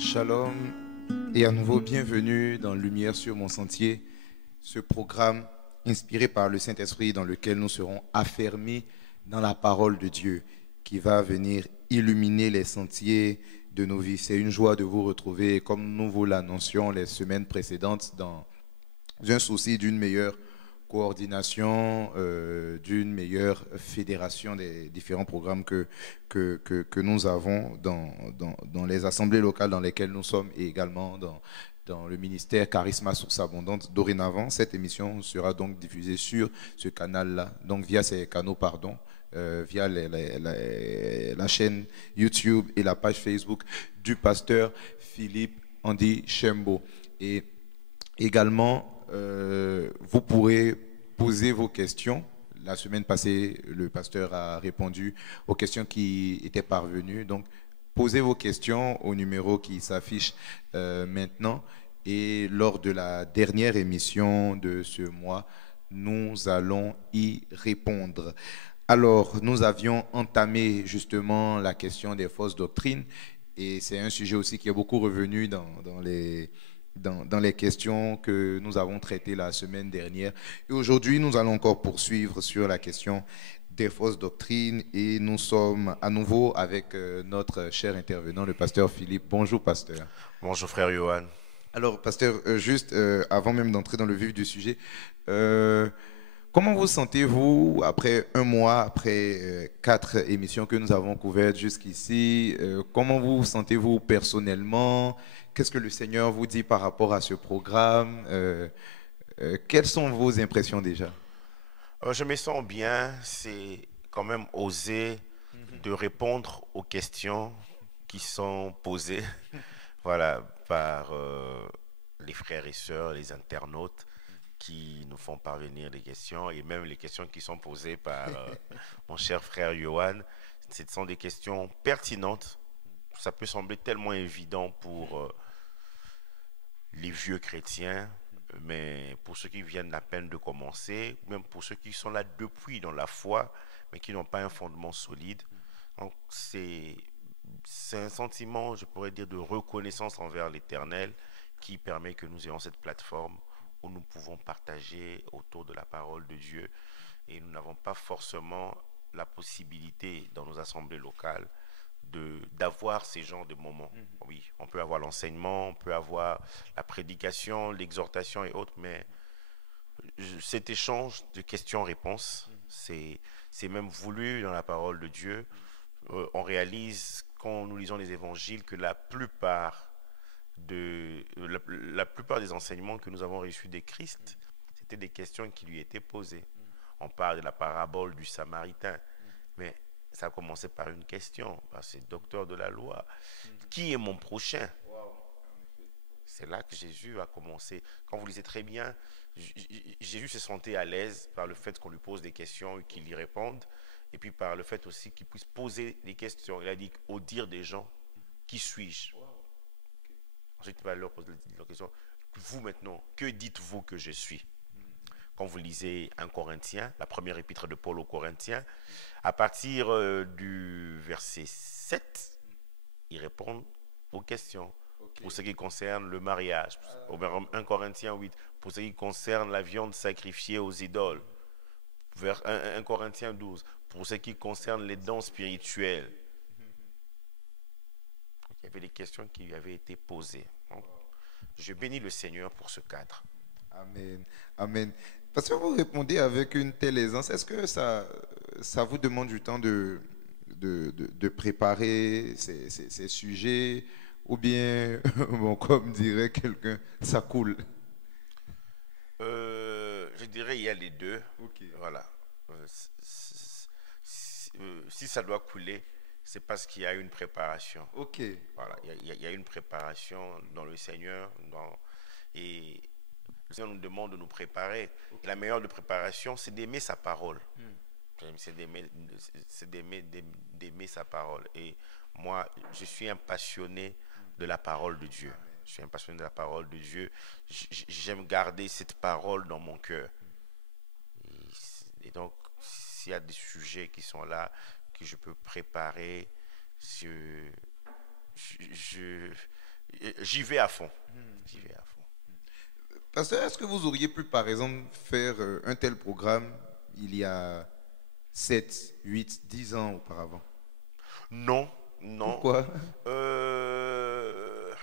Shalom et à nouveau bienvenue dans Lumière sur mon sentier, ce programme inspiré par le Saint-Esprit dans lequel nous serons affermis dans la parole de Dieu qui va venir illuminer les sentiers de nos vies. C'est une joie de vous retrouver, comme nous vous l'annoncions les semaines précédentes, dans un souci d'une meilleure coordination, d'une meilleure fédération des différents programmes que nous avons dans les assemblées locales dans lesquelles nous sommes et également dans le ministère Charisma Source Abondante. Dorénavant, cette émission sera donc diffusée sur ce canal-là, donc via ces canaux, via la chaîne YouTube et la page Facebook du pasteur Philippe Andy Chembo. Et également, vous pourrez poser vos questions. La semaine passée, le pasteur a répondu aux questions qui étaient parvenues. Donc, posez vos questions au numéro qui s'affiche maintenant. Et lors de la dernière émission de ce mois, nous allons y répondre. Alors, nous avions entamé justement la question des fausses doctrines. Et c'est un sujet aussi qui est beaucoup revenu dans les questions que nous avons traitées la semaine dernière. Et aujourd'hui, nous allons encore poursuivre sur la question des fausses doctrines et nous sommes à nouveau avec notre cher intervenant, le pasteur Philippe. Bonjour, pasteur. Bonjour, frère Johan. Alors, pasteur, juste avant même d'entrer dans le vif du sujet, comment vous sentez-vous après un mois, après 4 émissions que nous avons couvertes jusqu'ici? Comment vous sentez-vous personnellement? Qu'est-ce que le Seigneur vous dit par rapport à ce programme? Quelles sont vos impressions déjà? Je me sens bien. C'est quand même oser de répondre aux questions qui sont posées voilà, par les frères et sœurs, les internautes qui nous font parvenir des questions et même les questions qui sont posées par mon cher frère Johan. Ce sont des questions pertinentes. Ça peut sembler tellement évident pour les vieux chrétiens, mais pour ceux qui viennent à peine de commencer, même pour ceux qui sont là depuis dans la foi, mais qui n'ont pas un fondement solide. Donc c'est un sentiment, je pourrais dire, de reconnaissance envers l'Éternel qui permet que nous ayons cette plateforme où nous pouvons partager autour de la parole de Dieu. Et nous n'avons pas forcément la possibilité dans nos assemblées locales d'avoir ces genres de moments. Oui, on peut avoir l'enseignement, on peut avoir la prédication, l'exhortation et autres, mais cet échange de questions-réponses, c'est même voulu dans la parole de Dieu. On réalise, quand nous lisons les évangiles, que la plupart des enseignements que nous avons reçus des Christ, c'était des questions qui lui étaient posées. On parle de la parabole du Samaritain, mais ça a commencé par une question, c'est docteur de la loi. Qui est mon prochain? C'est là que Jésus a commencé. Quand vous lisez très bien, Jésus se sentait à l'aise par le fait qu'on lui pose des questions et qu'il y réponde, et puis par le fait aussi qu'il puisse poser des questions. Il a dit, au dire des gens, qui suis-je? Ensuite, il va leur poser la question, vous maintenant, que dites-vous que je suis? Quand vous lisez 1 Corinthiens, la première épître de Paul aux Corinthiens, à partir du verset 7, il répond aux questions. Pour ce qui concerne le mariage, 1 Corinthiens 8, pour ce qui concerne la viande sacrifiée aux idoles, 1 Corinthiens 12, pour ce qui concerne les dons spirituels. Il y avait des questions qui lui avaient été posées. Donc, je bénis le Seigneur pour ce cadre. Amen. Amen. Parce que vous répondez avec une telle aisance. Est-ce que ça vous demande du temps de préparer ces sujets ou bien, bon, comme dirait quelqu'un, ça coule? Je dirais il y a les deux. Ok. Voilà. Si ça doit couler, c'est parce qu'il y a une préparation. Ok. Voilà, il y a une préparation dans le Seigneur, et le Seigneur nous demande de nous préparer. Et la meilleure de préparation, c'est d'aimer sa parole. C'est d'aimer sa parole. Et moi, je suis un passionné de la parole de Dieu. Je suis un passionné de la parole de Dieu. J'aime garder cette parole dans mon cœur. Et donc, s'il y a des sujets qui sont là, que je peux préparer, je- j'y vais à fond. J'y vais à fond. Pasteur, est-ce que vous auriez pu, par exemple, faire un tel programme il y a 7, 8, 10 ans auparavant? Non, non. Pourquoi? Euh,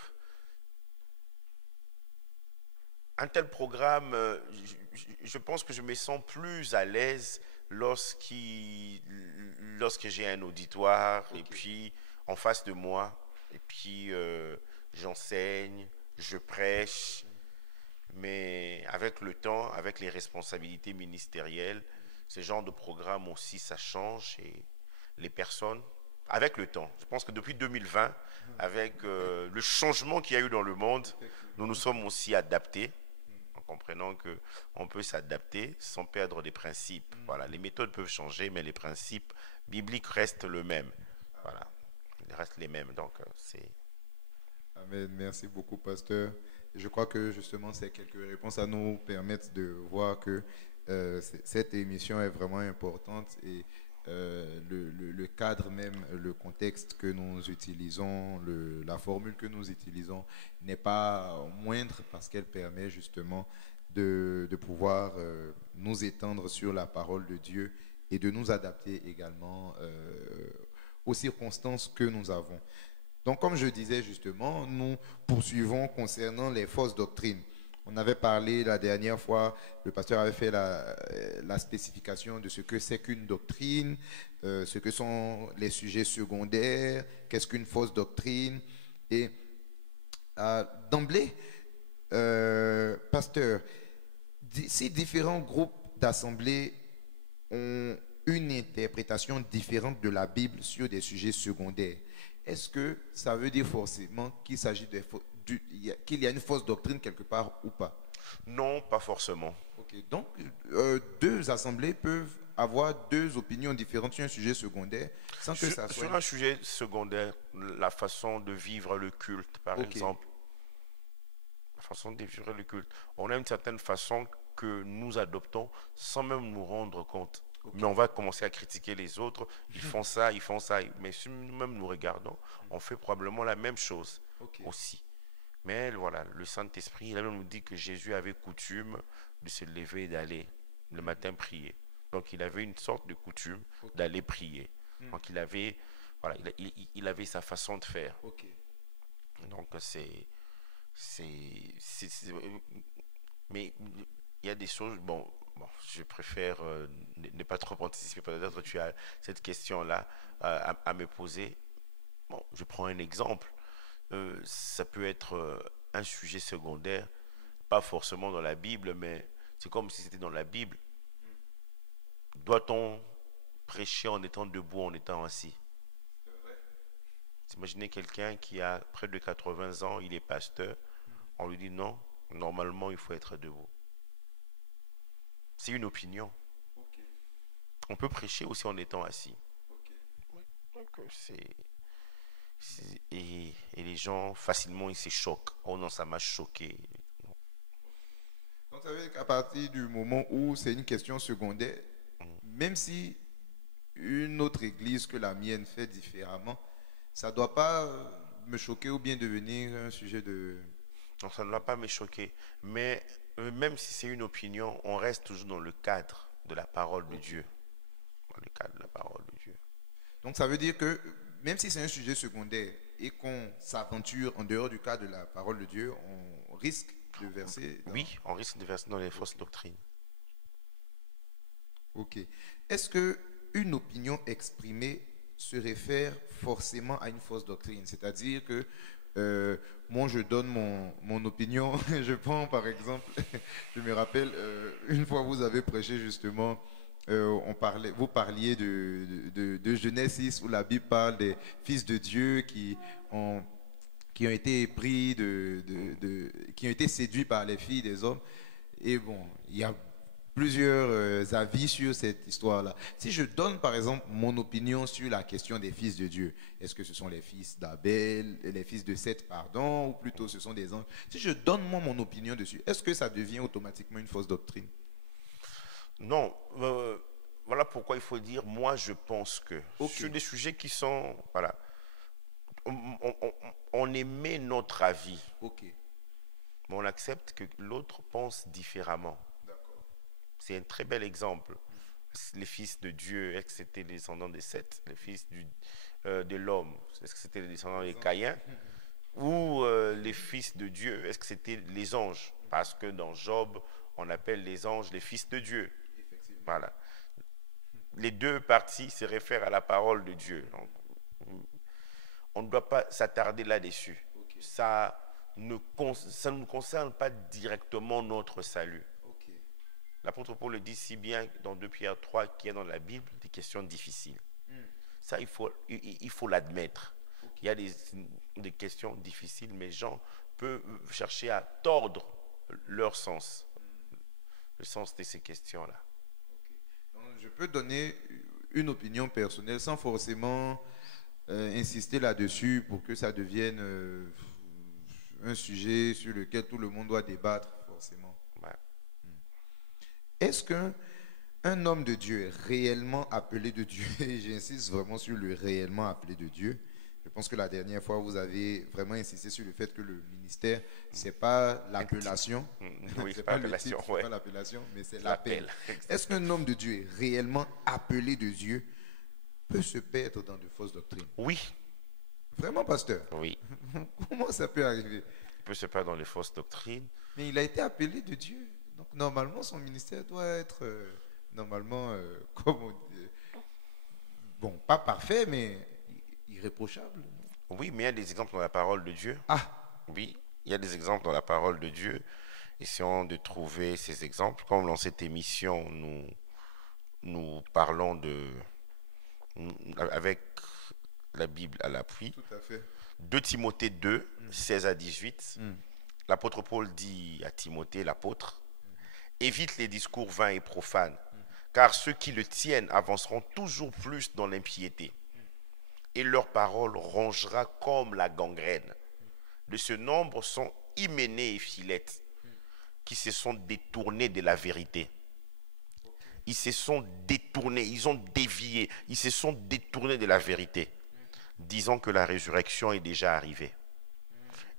un tel programme, je pense que je me sens plus à l'aise lorsque j'ai un auditoire et puis en face de moi, et puis j'enseigne, je prêche, mais avec le temps, avec les responsabilités ministérielles, ce genre de programme aussi, ça change et les personnes, avec le temps, je pense que depuis 2020, avec le changement qu'il y a eu dans le monde, nous nous sommes aussi adaptés en comprenant qu'on peut s'adapter sans perdre des principes. Voilà, les méthodes peuvent changer, mais les principes bibliques restent le même. Voilà, ils restent les mêmes. Donc, c'est... Amen. Merci beaucoup, pasteur. Je crois que justement, ces quelques réponses à nous permettent de voir que cette émission est vraiment importante et le cadre même, le contexte que nous utilisons, la formule que nous utilisons n'est pas moindre parce qu'elle permet justement de pouvoir nous étendre sur la parole de Dieu et de nous adapter également aux circonstances que nous avons. Donc, comme je disais justement, nous poursuivons concernant les fausses doctrines. On avait parlé la dernière fois, le pasteur avait fait la spécification de ce que c'est qu'une doctrine, ce que sont les sujets secondaires, qu'est-ce qu'une fausse doctrine. Et d'emblée, pasteur, si différents groupes d'assemblées ont une interprétation différente de la Bible sur des sujets secondaires, est-ce que ça veut dire forcément qu'il s'agit qu'il y a une fausse doctrine quelque part ou pas? Non, pas forcément. Ok, donc deux assemblées peuvent avoir deux opinions différentes sur un sujet secondaire sans que ça soit... Sur un sujet secondaire, la façon de vivre le culte, par exemple, la façon de vivre le culte, on a une certaine façon que nous adoptons sans même nous rendre compte. Mais on va commencer à critiquer les autres. Ils font ça, ils font ça. Mais si nous-mêmes nous regardons, on fait probablement la même chose aussi. Mais voilà, le Saint-Esprit, il nous dit que Jésus avait coutume de se lever et d'aller le matin prier. Donc il avait une sorte de coutume d'aller prier. Donc il avait, voilà, il avait sa façon de faire. Donc mais il y a des choses, bon, je préfère ne pas trop anticiper. Peut-être que tu as cette question-là à me poser. Bon, je prends un exemple. Ça peut être un sujet secondaire, pas forcément dans la Bible, mais c'est comme si c'était dans la Bible. Doit-on prêcher en étant debout, en étant assis? Imaginez quelqu'un qui a près de 80 ans, il est pasteur, on lui dit non, normalement il faut être debout. C'est une opinion. On peut prêcher aussi en étant assis. Donc et les gens facilement ils se choquent. Oh non, ça m'a choqué. Donc ça veut dire qu'à partir du moment où c'est une question secondaire, même si une autre église que la mienne fait différemment, ça ne doit pas me choquer ou bien devenir un sujet de... Non, ça ne doit pas me choquer. Mais même si c'est une opinion, on reste toujours dans le cadre de la parole de Dieu. Dans le cadre de la parole de Dieu. Donc ça veut dire que même si c'est un sujet secondaire et qu'on s'aventure en dehors du cadre de la parole de Dieu, on risque de verser... Oui, on risque de verser dans les fausses doctrines. Ok. Est-ce que une opinion exprimée se réfère forcément à une fausse doctrine? C'est-à-dire que moi, je donne mon opinion. Je prends par exemple, je me rappelle, une fois vous avez prêché justement, vous parliez de Genèse 6 où la Bible parle des fils de Dieu ont, qui ont été pris qui ont été séduits par les filles des hommes. Et bon, il y a plusieurs avis sur cette histoire-là. Si je donne par exemple mon opinion sur la question des fils de Dieu, est-ce que ce sont les fils d'Abel, les fils de Seth, pardon, ou plutôt ce sont des anges? Si je donne moi mon opinion dessus, est-ce que ça devient automatiquement une fausse doctrine? Non, voilà pourquoi il faut dire, moi je pense que, sur des sujets qui sont, voilà, on émet notre avis, mais on accepte que l'autre pense différemment. C'est un très bel exemple. Les fils de Dieu, est-ce que c'était les descendants de Seth? Les fils de l'homme, est-ce que c'était les descendants de Caïn? Ou les fils de Dieu, est-ce que c'était les anges? Parce que dans Job, on appelle les anges les fils de Dieu. Voilà. Les deux parties se réfèrent à la parole de Dieu. Donc, on ne doit pas s'attarder là-dessus. Ça ne concerne pas directement notre salut. L'apôtre Paul le dit si bien dans 2 Pierre 3 qu'il y a dans la Bible des questions difficiles. Ça, il faut l'admettre. Il y a des questions difficiles, mais les gens peuvent chercher à tordre leur sens, le sens de ces questions-là. Donc, je peux donner une opinion personnelle sans forcément insister là-dessus pour que ça devienne un sujet sur lequel tout le monde doit débattre forcément. Est-ce qu'un homme de Dieu est réellement appelé de Dieu? Et j'insiste vraiment sur le réellement appelé de Dieu. Je pense que la dernière fois, vous avez vraiment insisté sur le fait que le ministère, ce n'est pas l'appellation. Oui, ce n'est pas l'appellation, ouais. Pas l'appellation, mais c'est l'appel. Est-ce qu'un homme de Dieu est réellement appelé de Dieu peut se perdre dans de fausses doctrines? Oui. Vraiment, pasteur? Oui. Comment ça peut arriver? Il peut se perdre dans les fausses doctrines. Mais il a été appelé de Dieu. Donc, normalement, son ministère doit être, comme on dit, bon, pas parfait, mais irréprochable. Oui, mais il y a des exemples dans la parole de Dieu. Ah! Oui, il y a des exemples dans la parole de Dieu. Essayons de trouver ces exemples. Comme dans cette émission, nous parlons avec la Bible à l'appui. Tout à fait. 2 Timothée 2, 16 à 18. L'apôtre Paul dit à Timothée, l'apôtre, évite les discours vains et profanes, car ceux qui le tiennent avanceront toujours plus dans l'impiété, et leur parole rongera comme la gangrène. De ce nombre sont Hyménée et Philette, qui se sont détournés de la vérité. Ils se sont détournés, ils ont dévié, ils se sont détournés de la vérité, disant que la résurrection est déjà arrivée,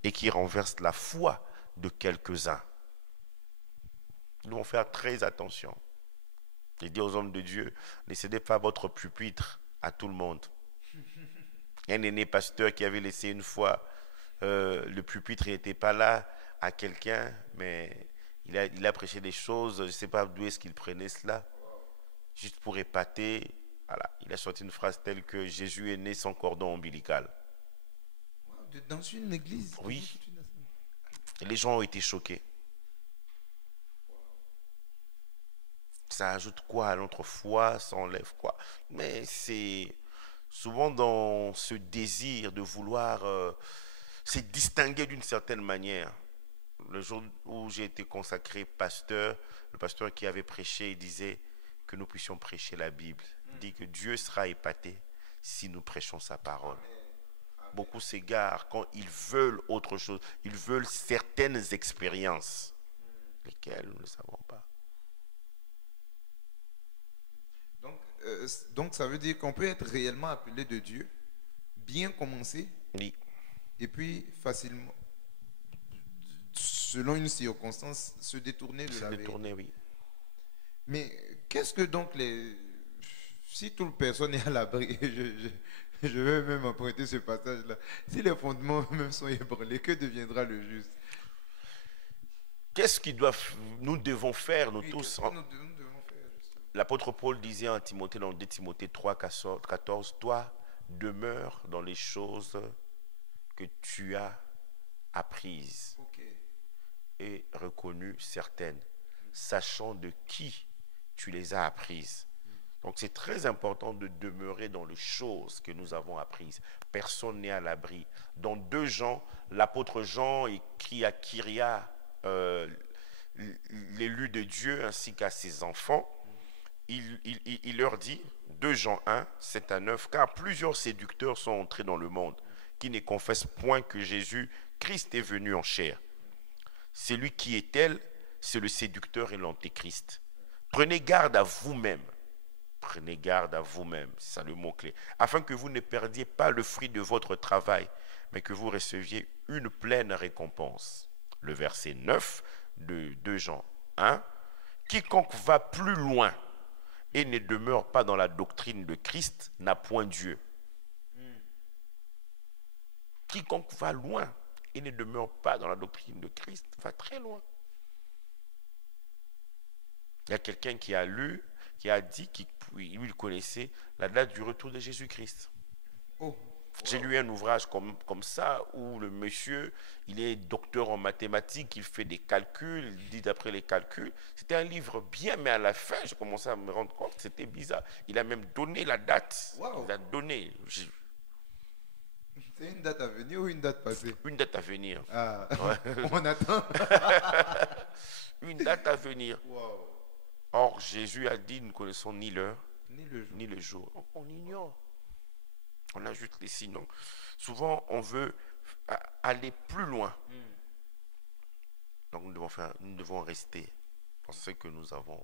et qui renverse la foi de quelques-uns. Nous devons faire très attention. Je dis aux hommes de Dieu, ne cédez pas votre pupitre à tout le monde. Il y a un aîné pasteur qui avait laissé une fois le pupitre n'était pas là à quelqu'un, mais il a prêché des choses, je ne sais pas d'où est-ce qu'il prenait cela, juste pour épater. Voilà, il a sorti une phrase telle que Jésus est né sans cordon ombilical. Dans une église? Oui. Et les gens ont été choqués. Ça ajoute quoi à notre foi? Ça enlève quoi? Mais c'est souvent dans ce désir de vouloir se distinguer d'une certaine manière. Le jour où j'ai été consacré pasteur, le pasteur qui avait prêché, il disait que nous puissions prêcher la Bible. Il dit que Dieu sera épaté si nous prêchons sa parole. Beaucoup s'égarent quand ils veulent autre chose. Ils veulent certaines expériences, lesquelles nous ne savons pas. Donc ça veut dire qu'on peut être réellement appelé de Dieu, bien commencer, oui, et puis facilement, selon une circonstance, se détourner de la vérité. Oui. Mais qu'est-ce que donc si toute personne est à l'abri, je vais même emprunter ce passage-là, si les fondements même sont ébranlés, que deviendra le juste? Qu'est-ce nous devons faire, nous tous? Nous devons faire, la L'apôtre Paul disait en Timothée, dans 2 Timothée 3, 14, toi, demeure dans les choses que tu as apprises et reconnues certaines, sachant de qui tu les as apprises. Donc c'est très important de demeurer dans les choses que nous avons apprises. Personne n'est à l'abri. Dans 2 Jean, l'apôtre Jean écrit à Kyria, l'élu de Dieu, ainsi qu'à ses enfants. Il leur dit, 2 Jean 1, 7 à 9, car plusieurs séducteurs sont entrés dans le monde, qui ne confessent point que Jésus-Christ est venu en chair. Celui qui est tel, c'est le séducteur et l'antéchrist. Prenez garde à vous-même. Prenez garde à vous-même, c'est ça le mot-clé, afin que vous ne perdiez pas le fruit de votre travail, mais que vous receviez une pleine récompense. Le verset 9 de 2 Jean 1, quiconque va plus loin et ne demeure pas dans la doctrine de Christ n'a point Dieu. Quiconque va loin et ne demeure pas dans la doctrine de Christ va très loin. Il y a quelqu'un qui a lu, qui a dit qu'il connaissait la date du retour de Jésus-Christ. Oh. J'ai lu un ouvrage comme ça où le monsieur, il est docteur en mathématiques, il fait des calculs, il dit d'après les calculs. C'était un livre bien, mais à la fin, j'ai commencé à me rendre compte que c'était bizarre. Il a même donné la date. Wow. Il a donné. C'est une date à venir ou une date passée? Une date à venir. Ah, ouais. On attend. Une date à venir. Wow. Or, Jésus a dit, nous ne connaissons ni l'heure, ni le jour. On ignore. On ajoute les signes. Souvent, on veut aller plus loin. Donc, nous devons rester dans ce que nous avons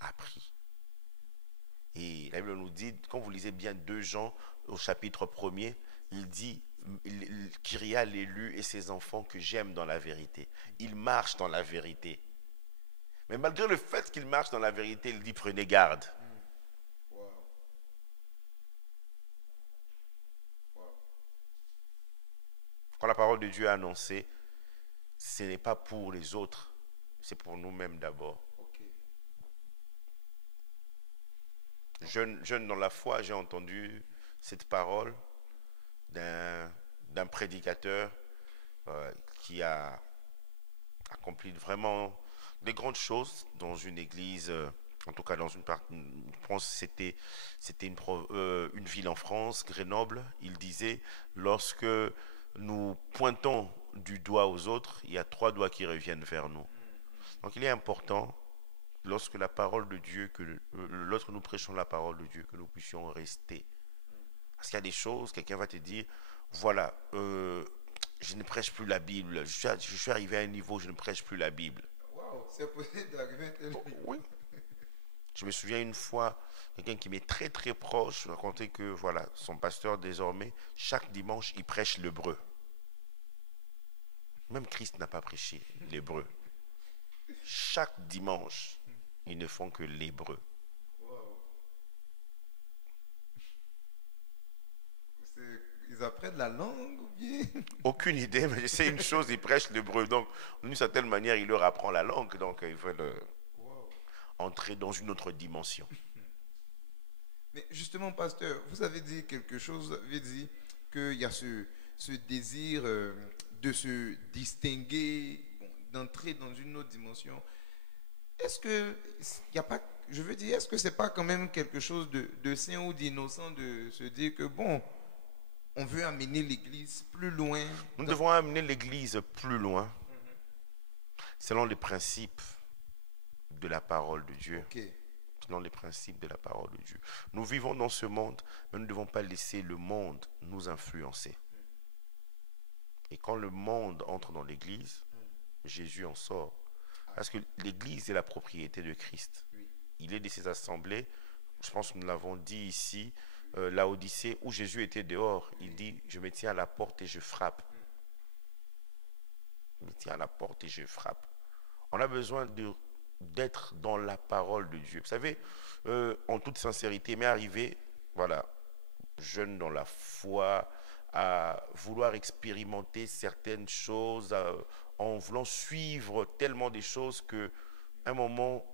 appris. Et la Bible nous dit, quand vous lisez bien 2 Jean au chapitre 1er, il dit, Kyria l'élu et ses enfants que j'aime dans la vérité. Ils marchent dans la vérité. Mais malgré le fait qu'il marche dans la vérité, il dit prenez garde. Wow. Wow. Quand la parole de Dieu est annoncée, ce n'est pas pour les autres, c'est pour nous-mêmes d'abord. Okay. Jeune dans la foi, j'ai entendu cette parole d'un prédicateur qui a accompli vraiment des grandes choses dans une église, en tout cas dans une partie, je pense que c'était une ville en France, Grenoble. Il disait, lorsque nous pointons du doigt aux autres, il y a 3 doigts qui reviennent vers nous. Donc il est important, lorsque la parole de Dieu, lorsque nous prêchons la parole de Dieu, que nous puissions rester. Parce qu'il y a des choses, quelqu'un va te dire, voilà, je ne prêche plus la Bible, je suis arrivé à un niveau où je ne prêche plus la Bible. C'est possible d'arriver. Oui. Je me souviens une fois, quelqu'un qui m'est très très proche racontait que voilà, son pasteur désormais, chaque dimanche, il prêche l'hébreu. Même Christ n'a pas prêché l'hébreu. Chaque dimanche, ils ne font que l'hébreu. Wow. Ils apprennent la langue ou bien? Aucune idée, mais je sais une chose, ils prêchent l'hébreu. Donc, d'une certaine manière, il leur apprend la langue. Donc, ils veulent entrer dans une autre dimension. Mais justement, pasteur, vous avez dit quelque chose, vous avez dit qu'il y a ce désir de se distinguer, d'entrer dans une autre dimension. Est-ce que il n'y a pas, je veux dire, est-ce que c'est pas quand même quelque chose de sain ou d'innocent de se dire que bon, on veut amener l'Église plus loin? Nous devons amener l'Église plus loin, selon les principes de la parole de Dieu. Okay. Selon les principes de la parole de Dieu. Nous vivons dans ce monde, mais nous ne devons pas laisser le monde nous influencer. Et quand le monde entre dans l'Église, Jésus en sort. Parce que l'Église est la propriété de Christ. Oui. Il est de ses assemblées. Je pense que nous l'avons dit ici, Laodicée, où Jésus était dehors. Il dit, je me tiens à la porte et je frappe. Je me tiens à la porte et je frappe. On a besoin d'être dans la parole de Dieu. Vous savez, en toute sincérité, m'est arrivé, voilà, jeune dans la foi, à vouloir expérimenter certaines choses, en voulant suivre tellement des choses que, à un moment,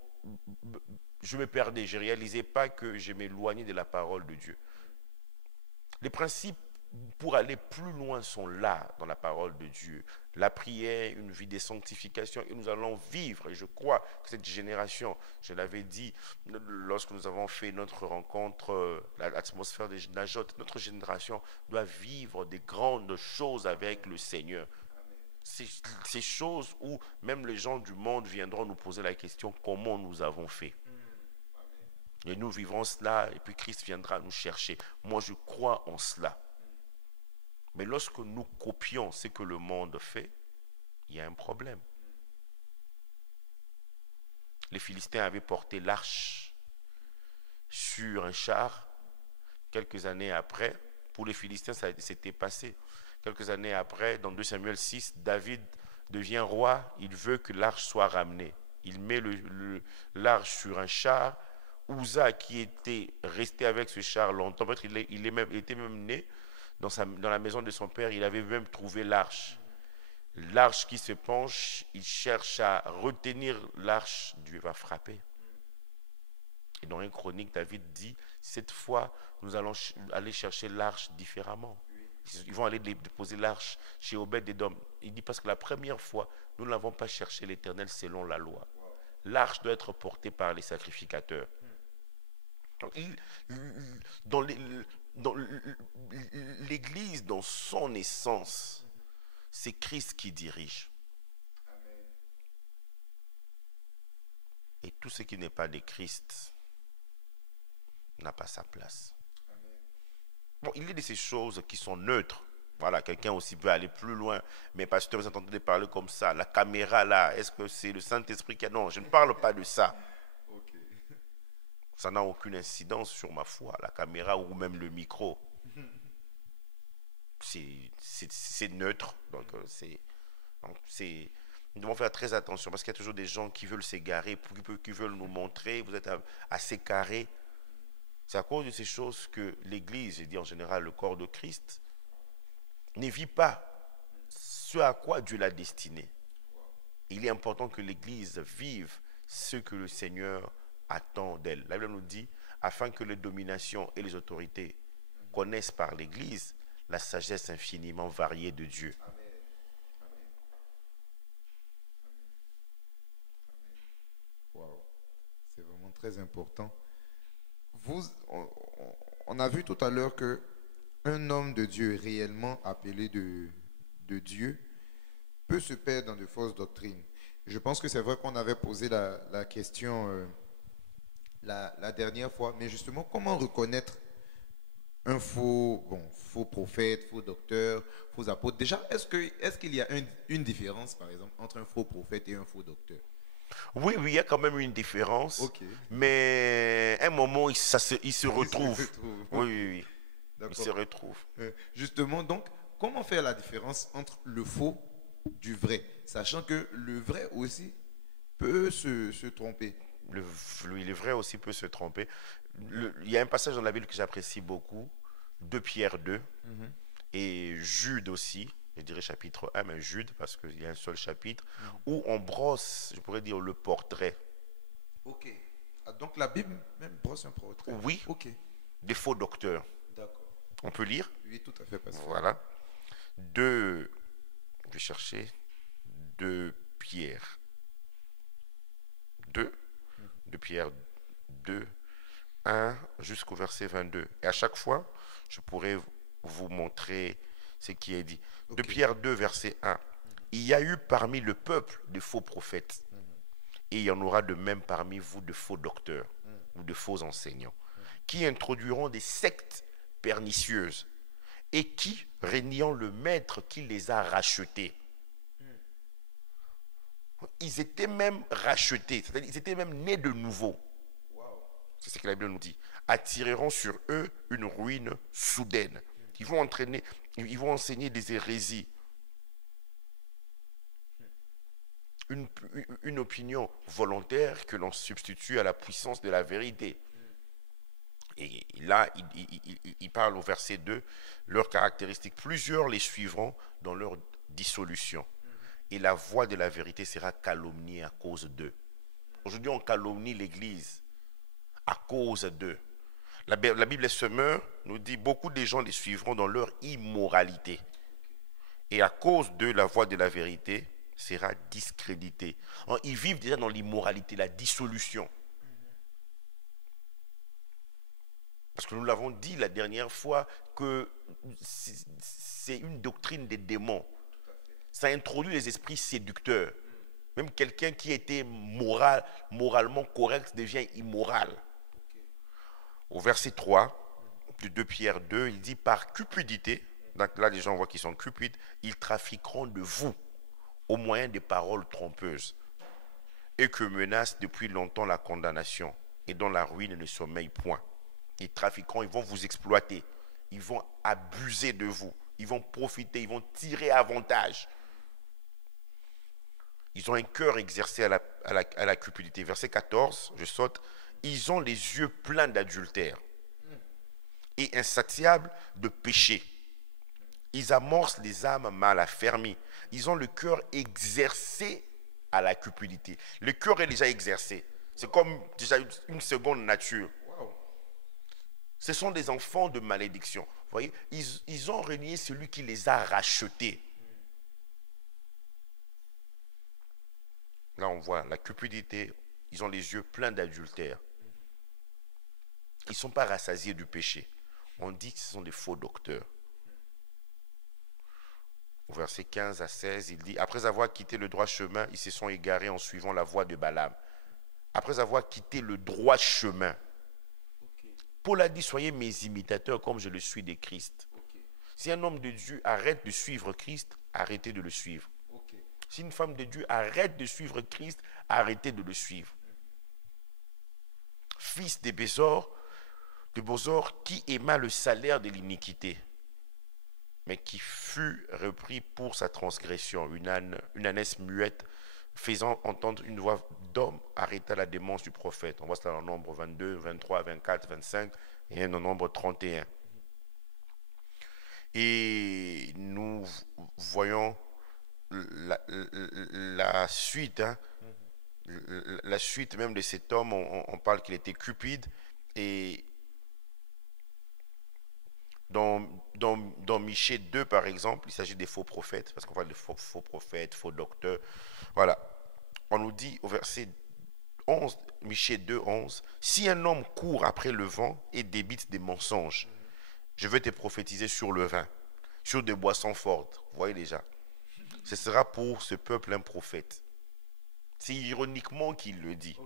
je me perdais. Je ne réalisais pas que je m'éloignais de la parole de Dieu. Les principes pour aller plus loin sont là dans la parole de Dieu. La prière, une vie de sanctification, et nous allons vivre. Et je crois que cette génération, je l'avais dit lorsque nous avons fait notre rencontre, l'atmosphère de Najot, notre génération doit vivre des grandes choses avec le Seigneur. Ces choses où même les gens du monde viendront nous poser la question comment nous avons fait. Et nous vivrons cela et puis Christ viendra nous chercher. Moi je crois en cela. Mais lorsque nous copions ce que le monde fait, il y a un problème. Les Philistins avaient porté l'arche sur un char. Quelques années après, pour les Philistins, ça s'était passé. Quelques années après, dans 2 Samuel 6, David devient roi. Il veut que l'arche soit ramenée. Il met l'arche sur un char. Uza, qui était resté avec ce char longtemps, peut-être il était même né dans la maison de son père, il avait même trouvé l'arche. L'arche qui se penche, il cherche à retenir l'arche, Dieu va frapper. Et dans une chronique, David dit, cette fois, nous allons aller chercher l'arche différemment. Ils vont aller déposer l'arche chez Obed-Édom. Il dit parce que la première fois, nous n'avons pas cherché l'Éternel selon la loi. L'arche doit être portée par les sacrificateurs. Dans l'Église, dans son essence, c'est Christ qui dirige. Amen. Et tout ce qui n'est pas de Christ n'a pas sa place. Amen. Bon, il y a de ces choses qui sont neutres. Voilà, quelqu'un aussi peut aller plus loin. Mais pasteur, vous entendez parler comme ça. La caméra là, est-ce que c'est le Saint-Esprit qui a... Non, je ne parle pas de ça. Ok. Ça n'a aucune incidence sur ma foi, la caméra ou même le micro. C'est neutre. Donc, nous devons faire très attention parce qu'il y a toujours des gens qui veulent s'égarer, qui veulent nous montrer, vous êtes assez carré. C'est à cause de ces choses que l'Église, je dis en général le corps de Christ, ne vit pas ce à quoi Dieu l'a destiné. Il est important que l'Église vive ce que le Seigneur attend d'elle. La Bible nous dit, afin que les dominations et les autorités connaissent par l'Église la sagesse infiniment variée de Dieu. Amen. Amen. Amen. Wow. C'est vraiment très important. On a vu tout à l'heure que un homme de Dieu réellement appelé de Dieu peut se perdre dans de fausses doctrines. Je pense que c'est vrai qu'on avait posé la question la dernière fois, mais justement, comment reconnaître un faux prophète, faux docteur, faux apôtre? Déjà, est-ce qu'il y a une différence, par exemple, entre un faux prophète et un faux docteur? Oui, il y a quand même une différence, Ok. mais à un moment, il se retrouve. Oui. Il se D'accord. retrouve. Justement, donc, comment faire la différence entre le faux du vrai, sachant que le vrai aussi peut se tromper? Le vrai aussi peut se tromper. Il y a un passage dans la Bible que j'apprécie beaucoup, 2 Pierre 2, et Jude aussi, je dirais chapitre 1, mais Jude, parce qu'il y a un seul chapitre, où on brosse, je pourrais dire, le portrait. Ok. Ah, donc la Bible même brosse un portrait. Oui, Ok. des faux docteurs. D'accord. On peut lire? Oui, tout à fait. Voilà. Je vais chercher 2 Pierre 2, 2 Pierre 2, 1 jusqu'au verset 22. Et à chaque fois, je pourrais vous montrer ce qui est dit. Okay. 2 Pierre 2, verset 1. Il y a eu parmi le peuple de faux prophètes. Et il y en aura de même parmi vous de faux docteurs ou de faux enseignants qui introduiront des sectes pernicieuses et qui, régnant le maître qui les a rachetés, ils étaient même rachetés, c'est-à-dire ils étaient même nés de nouveau. Wow. C'est ce que la Bible nous dit. Attireront sur eux une ruine soudaine. Ils vont enseigner des hérésies. Une opinion volontaire que l'on substitue à la puissance de la vérité. Et là, il parle au verset 2, leurs caractéristiques. Plusieurs les suivront dans leur dissolution. Et la voix de la vérité sera calomniée à cause d'eux. Aujourd'hui, on calomnie l'Église à cause d'eux. La Bible est semeur, nous dit beaucoup de gens les suivront dans leur immoralité. Et à cause de la voie de la vérité, sera discrédité. Ils vivent déjà dans l'immoralité, la dissolution. Parce que nous l'avons dit la dernière fois que c'est une doctrine des démons. Ça introduit les esprits séducteurs. Même quelqu'un qui était moralement correct devient immoral. Au verset 3 de 2 Pierre 2, il dit par cupidité, donc là les gens voient qu'ils sont cupides, ils trafiqueront de vous au moyen des paroles trompeuses et que menace depuis longtemps la condamnation et dont la ruine ne sommeille point. Ils trafiqueront, ils vont vous exploiter, ils vont abuser de vous, ils vont profiter, ils vont tirer avantage. Ils ont un cœur exercé à la cupidité. Verset 14, je saute. Ils ont les yeux pleins d'adultère et insatiables de péché. Ils amorcent les âmes mal affermies. Ils ont le cœur exercé à la cupidité. Le cœur est déjà exercé. C'est comme déjà une seconde nature. Ce sont des enfants de malédiction. Vous voyez, ils ont renié celui qui les a rachetés. Là, on voit la cupidité. Ils ont les yeux pleins d'adultère. Ils ne sont pas rassasiés du péché. On dit que ce sont des faux docteurs. Au verset 15 à 16, il dit, après avoir quitté le droit chemin, ils se sont égarés en suivant la voie de Balaam. Après avoir quitté le droit chemin, Paul a dit, soyez mes imitateurs comme je le suis de Christ. Si un homme de Dieu arrête de suivre Christ, arrêtez de le suivre. Si une femme de Dieu arrête de suivre Christ, arrêtez de le suivre. Fils de Bosor, qui aima le salaire de l'iniquité, mais qui fut repris pour sa transgression. Une ânesse muette, faisant entendre une voix d'homme, arrêta la démence du prophète. On voit cela dans Nombre 22, 23, 24, 25 et dans Nombre 31. Et nous voyons la suite, la suite même de cet homme. On parle qu'il était cupide. Et dans Michée 2, par exemple, il s'agit des faux prophètes, parce qu'on parle de faux prophètes, faux docteurs. Voilà. On nous dit au verset 11, Michée 2, 11, si un homme court après le vent et débite des mensonges, je vais te prophétiser sur le vin, sur des boissons fortes. Vous voyez déjà. Ce sera pour ce peuple un prophète. C'est ironiquement qu'il le dit.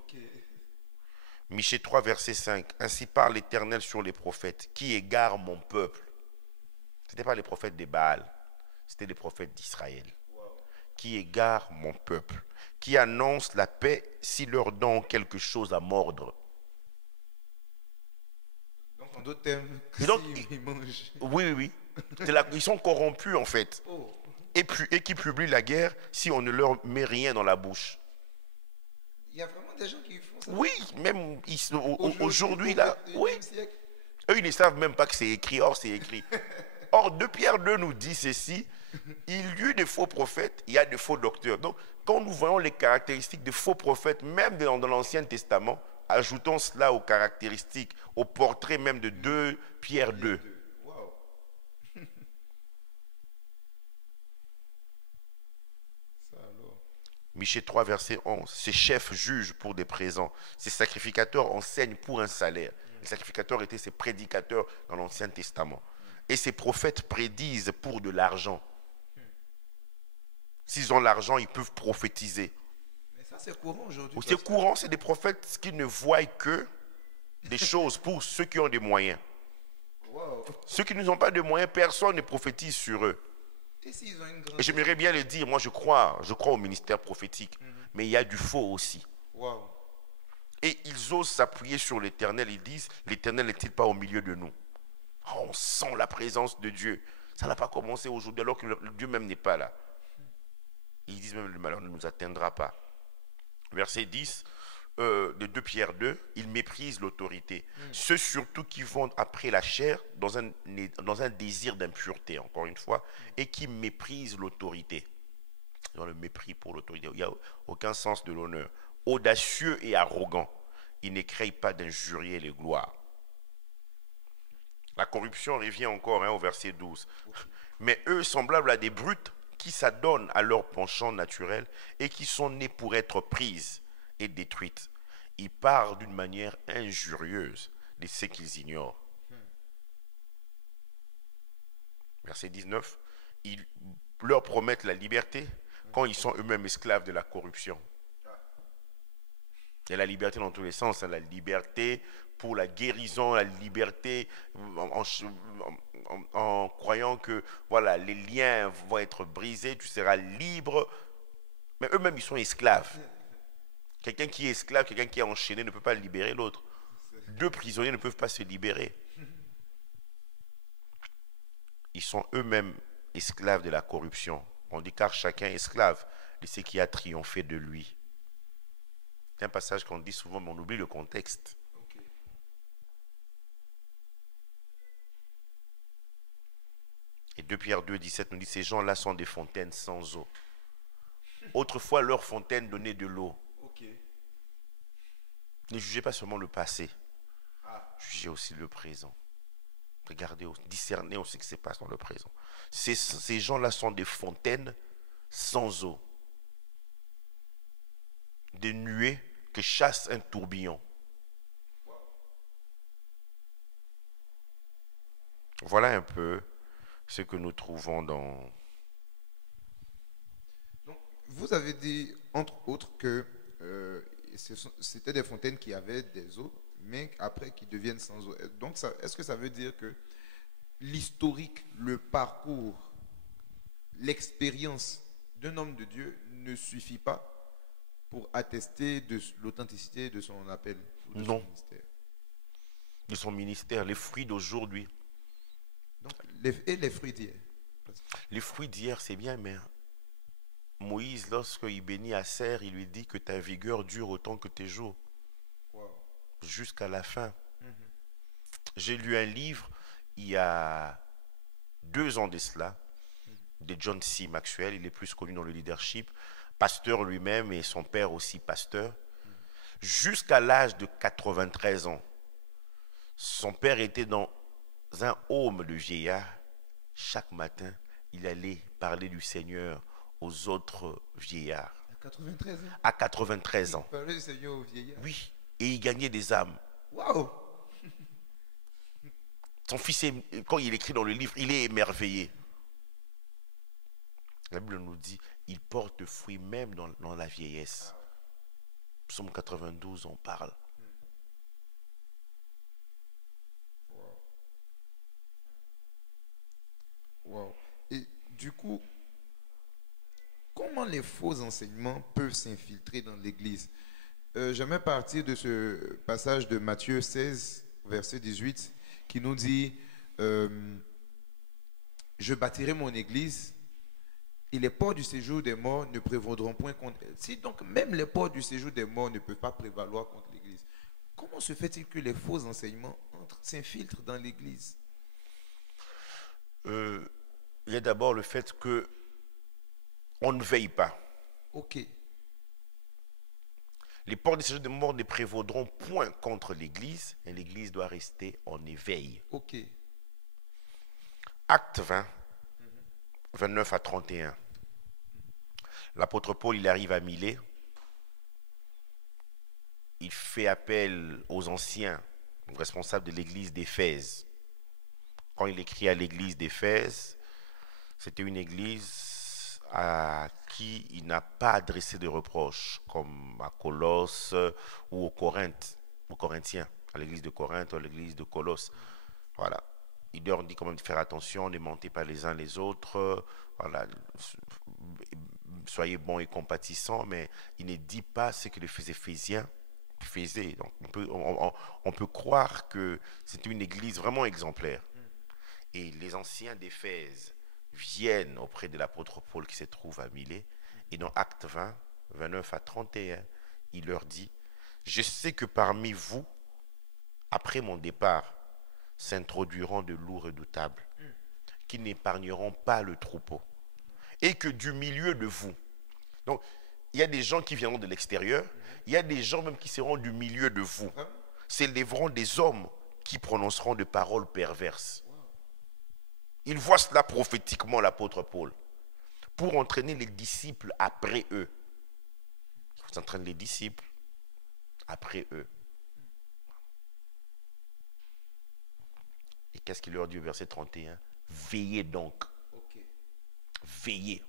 Michée 3, verset 5. Ainsi parle l'Éternel sur les prophètes qui égarent mon peuple. Ce n'était pas les prophètes des Baal, c'était les prophètes d'Israël. Qui égarent mon peuple, qui annoncent la paix s'ils leur donnent quelque chose à mordre. Donc, en d'autres termes, ils mangent. Oui. Ils sont corrompus en fait. Et qui publient la guerre si on ne leur met rien dans la bouche. Il y a vraiment des gens qui font ça. Oui, même aujourd'hui là, oui. Eux, ils ne savent même pas que c'est écrit. Or, c'est écrit. Or, 2 Pierre 2 nous dit ceci. Il y a des faux prophètes, il y a des faux docteurs. Donc, quand nous voyons les caractéristiques des faux prophètes, même dans l'Ancien Testament, ajoutons cela aux caractéristiques, au portrait même de 2 Pierre 2. Michée 3, verset 11. Ces chefs jugent pour des présents. Ces sacrificateurs enseignent pour un salaire. Les sacrificateurs étaient ces prédicateurs dans l'Ancien Testament. Et ces prophètes prédisent pour de l'argent. S'ils ont l'argent, ils peuvent prophétiser. Mais ça, c'est courant aujourd'hui. C'est courant, c'est des prophètes qui ne voient que des choses pour ceux qui ont des moyens. Ceux qui n'ont pas de moyens, personne ne prophétise sur eux. Et j'aimerais bien le dire, moi je crois au ministère prophétique, mais il y a du faux aussi. Et ils osent s'appuyer sur l'Éternel, ils disent, l'Éternel n'est-il pas au milieu de nous? On sent la présence de Dieu. Ça n'a pas commencé aujourd'hui, alors que Dieu même n'est pas là. Ils disent même, le malheur ne nous atteindra pas. Verset 10 de 2 Pierre 2, ils méprisent l'autorité. Ceux surtout qui vont après la chair dans un désir d'impureté, encore une fois, et qui méprisent l'autorité. Dans le mépris pour l'autorité, il n'y a aucun sens de l'honneur. Audacieux et arrogants. ils ne créent pas d'injurier les gloires. La corruption revient encore au verset 12. Mais eux, semblables à des brutes qui s'adonnent à leur penchant naturel et qui sont nés pour être prises et détruites, ils parlent d'une manière injurieuse de ce qu'ils ignorent. Verset 19, ils leur promettent la liberté quand ils sont eux-mêmes esclaves de la corruption. Et la liberté dans tous les sens, hein, la liberté pour la guérison, la liberté en croyant que voilà, les liens vont être brisés, tu seras libre. Mais eux-mêmes, ils sont esclaves. Quelqu'un qui est esclave, quelqu'un qui est enchaîné ne peut pas libérer l'autre. Deux prisonniers ne peuvent pas se libérer. Ils sont eux-mêmes esclaves de la corruption. On dit car chacun est esclave de ce qui a triomphé de lui. C'est un passage qu'on dit souvent, mais on oublie le contexte. Okay. Et 2 Pierre 2, 17 nous dit, ces gens-là sont des fontaines sans eau. Autrefois, leurs fontaines donnaient de l'eau. Okay. Ne jugez pas seulement le passé, jugez aussi le présent. Regardez, discernez aussi ce qui se passe dans le présent. Ces gens-là sont des fontaines sans eau. Des nuées que chasse un tourbillon. Voilà un peu ce que nous trouvons dans... Donc, vous avez dit, entre autres, que c'était des fontaines qui avaient des eaux, mais après qui deviennent sans eau. Donc, est-ce que ça veut dire que l'historique, le parcours, l'expérience d'un homme de Dieu ne suffit pas pour attester de l'authenticité de son appel, de non. son ministère? De son ministère, les fruits d'aujourd'hui. Donc, les fruits d'hier? Les fruits d'hier, c'est bien, mais Moïse, lorsqu'il bénit Asser, il lui dit que ta vigueur dure autant que tes jours. Wow. Jusqu'à la fin. J'ai lu un livre il y a 2 ans de cela, de John C. Maxwell. Il est plus connu dans le leadership, pasteur lui-même et son père aussi pasteur. Jusqu'à l'âge de 93 ans, son père était dans un home de vieillards. Chaque matin, il allait parler du Seigneur aux autres vieillards. À 93 ans? À 93 ans. Il parlait du Seigneur aux vieillards? Oui, et il gagnait des âmes. Waouh! Son fils, quand il écrit dans le livre, il est émerveillé. La Bible nous dit, il porte fruit même dans la vieillesse. Psaume 92, on parle. Wow. Et du coup, comment les faux enseignements peuvent s'infiltrer dans l'Église? J'aimerais partir de ce passage de Matthieu 16, verset 18, qui nous dit je bâtirai mon Église et les portes du séjour des morts ne prévaudront point contre elle. Si donc même les portes du séjour des morts ne peuvent pas prévaloir contre l'Église, comment se fait-il que les faux enseignements s'infiltrent dans l'Église? Il y a d'abord le fait que on ne veille pas. Ok. Les portes du séjour des morts ne prévaudront point contre l'Église et l'Église doit rester en éveil. Ok. Acte 20, 29 à 31. L'apôtre Paul, il arrive à Milet. Il fait appel aux anciens responsables de l'église d'Éphèse. Quand il écrit à l'église d'Éphèse, c'était une église à qui il n'a pas adressé de reproches, comme à Colosse ou aux Corinthiens, à l'église de Corinthe ou à l'église de Colosse. Voilà. Il leur dit quand même de faire attention, ne mentez pas les uns les autres, voilà, soyez bons et compatissants, mais il ne dit pas ce que les Éphésiens faisaient. Donc on peut croire que c'était une église vraiment exemplaire. Et les anciens d'Éphèse viennent auprès de l'apôtre Paul qui se trouve à Milet, et dans Acte 20, 29 à 31, il leur dit, je sais que parmi vous, après mon départ, s'introduiront de loups redoutables qui n'épargneront pas le troupeau et que du milieu de vous. Donc il y a des gens qui viendront de l'extérieur, il y a des gens même qui seront du milieu de vous. S'élèveront des hommes qui prononceront des paroles perverses. Il voit cela prophétiquement, l'apôtre Paul, pour entraîner les disciples après eux. Il entraîne les disciples après eux. Et qu'est-ce qu'il leur dit au verset 31? Veillez donc. Veillez.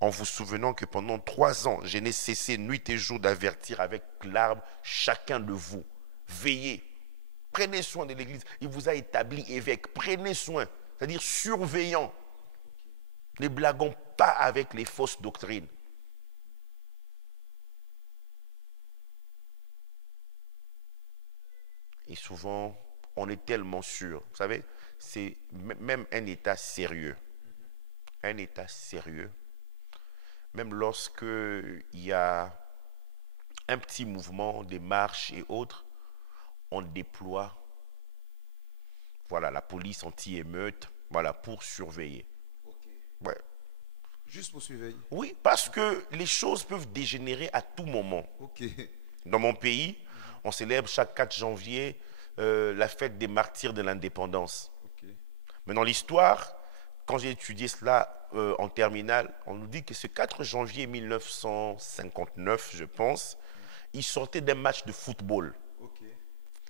En vous souvenant que pendant 3 ans, je n'ai cessé nuit et jour d'avertir avec larmes chacun de vous. Veillez. Prenez soin de l'Église. Il vous a établi évêque. Prenez soin. C'est-à-dire surveillant. Ne blaguons pas avec les fausses doctrines. Et souvent, on est tellement sûr. Vous savez, c'est même un état sérieux. Un état sérieux. Même lorsque il y a un petit mouvement, des marches et autres, on déploie, voilà, la police anti-émeute, voilà, pour surveiller. Ouais. Juste pour surveiller. Oui, parce que les choses peuvent dégénérer à tout moment. Dans mon pays, on célèbre chaque 4 janvier la fête des martyrs de l'indépendance. Mais dans l'histoire, quand j'ai étudié cela en terminale, on nous dit que ce 4 janvier 1959, je pense, ils sortaient d'un match de football.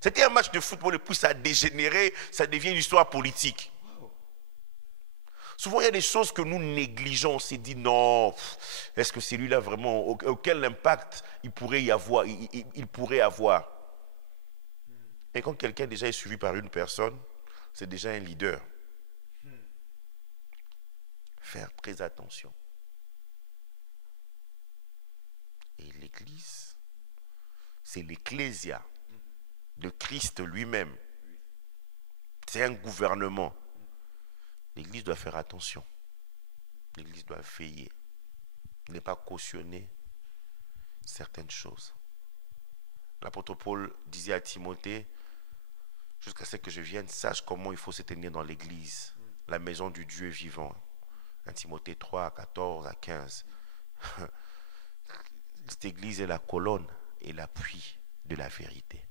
C'était un match de football et puis ça a dégénéré, ça devient une histoire politique. Souvent, il y a des choses que nous négligeons. On s'est dit, non, est-ce que celui-là vraiment, auquel impact il pourrait y avoir, il pourrait avoir. Et quand quelqu'un déjà est suivi par une personne, c'est déjà un leader. Faire très attention. Et l'Église, c'est l'Ecclésia de Christ lui-même. C'est un gouvernement. L'Église doit faire attention. L'Église doit veiller. Ne pas cautionner certaines choses. L'apôtre Paul disait à Timothée, jusqu'à ce que je vienne, sache comment il faut se tenir dans l'Église, la maison du Dieu vivant. 1 Timothée 3, 14 à 15. Cette Église est la colonne et l'appui de la vérité.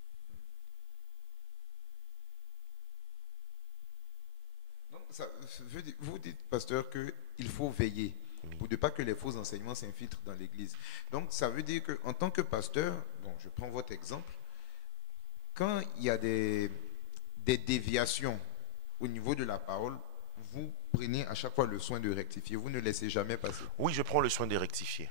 Donc, vous dites, pasteur, qu'il faut veiller pour ne pas que les faux enseignements s'infiltrent dans l'Église. Donc, ça veut dire qu'en tant que pasteur, bon, je prends votre exemple, quand il y a des déviations au niveau de la parole, vous prenez à chaque fois le soin de rectifier. Vous ne laissez jamais passer. Oui, je prends le soin de rectifier.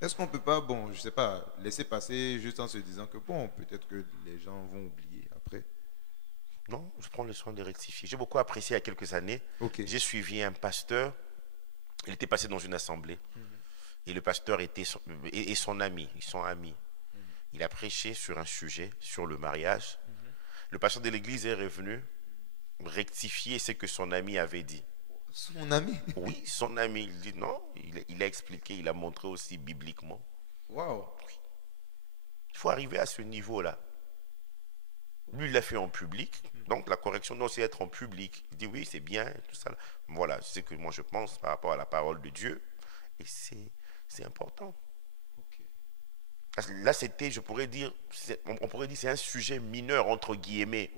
Est-ce qu'on ne peut pas, bon, je ne sais pas, laisser passer juste en se disant que, bon, peut-être que les gens vont oublier après? Non, je prends le soin de rectifier. J'ai beaucoup apprécié il y a quelques années. J'ai suivi un pasteur. Il était passé dans une assemblée. Et le pasteur était son ami. Ils sont amis. Il a prêché sur un sujet, sur le mariage. Le pasteur de l'église est revenu rectifier ce que son ami avait dit. Son ami? Oui, son ami. Il dit non. Il a expliqué, il a montré aussi bibliquement. Waouh! Oui. Il faut arriver à ce niveau-là. Lui, il l'a fait en public. Donc, la correction doit aussi être en public. Il dit oui, c'est bien, tout ça. Voilà, c'est ce que moi je pense par rapport à la parole de Dieu. Et c'est important. Parce que là, c'était, je pourrais dire, on pourrait dire c'est un sujet mineur, entre guillemets.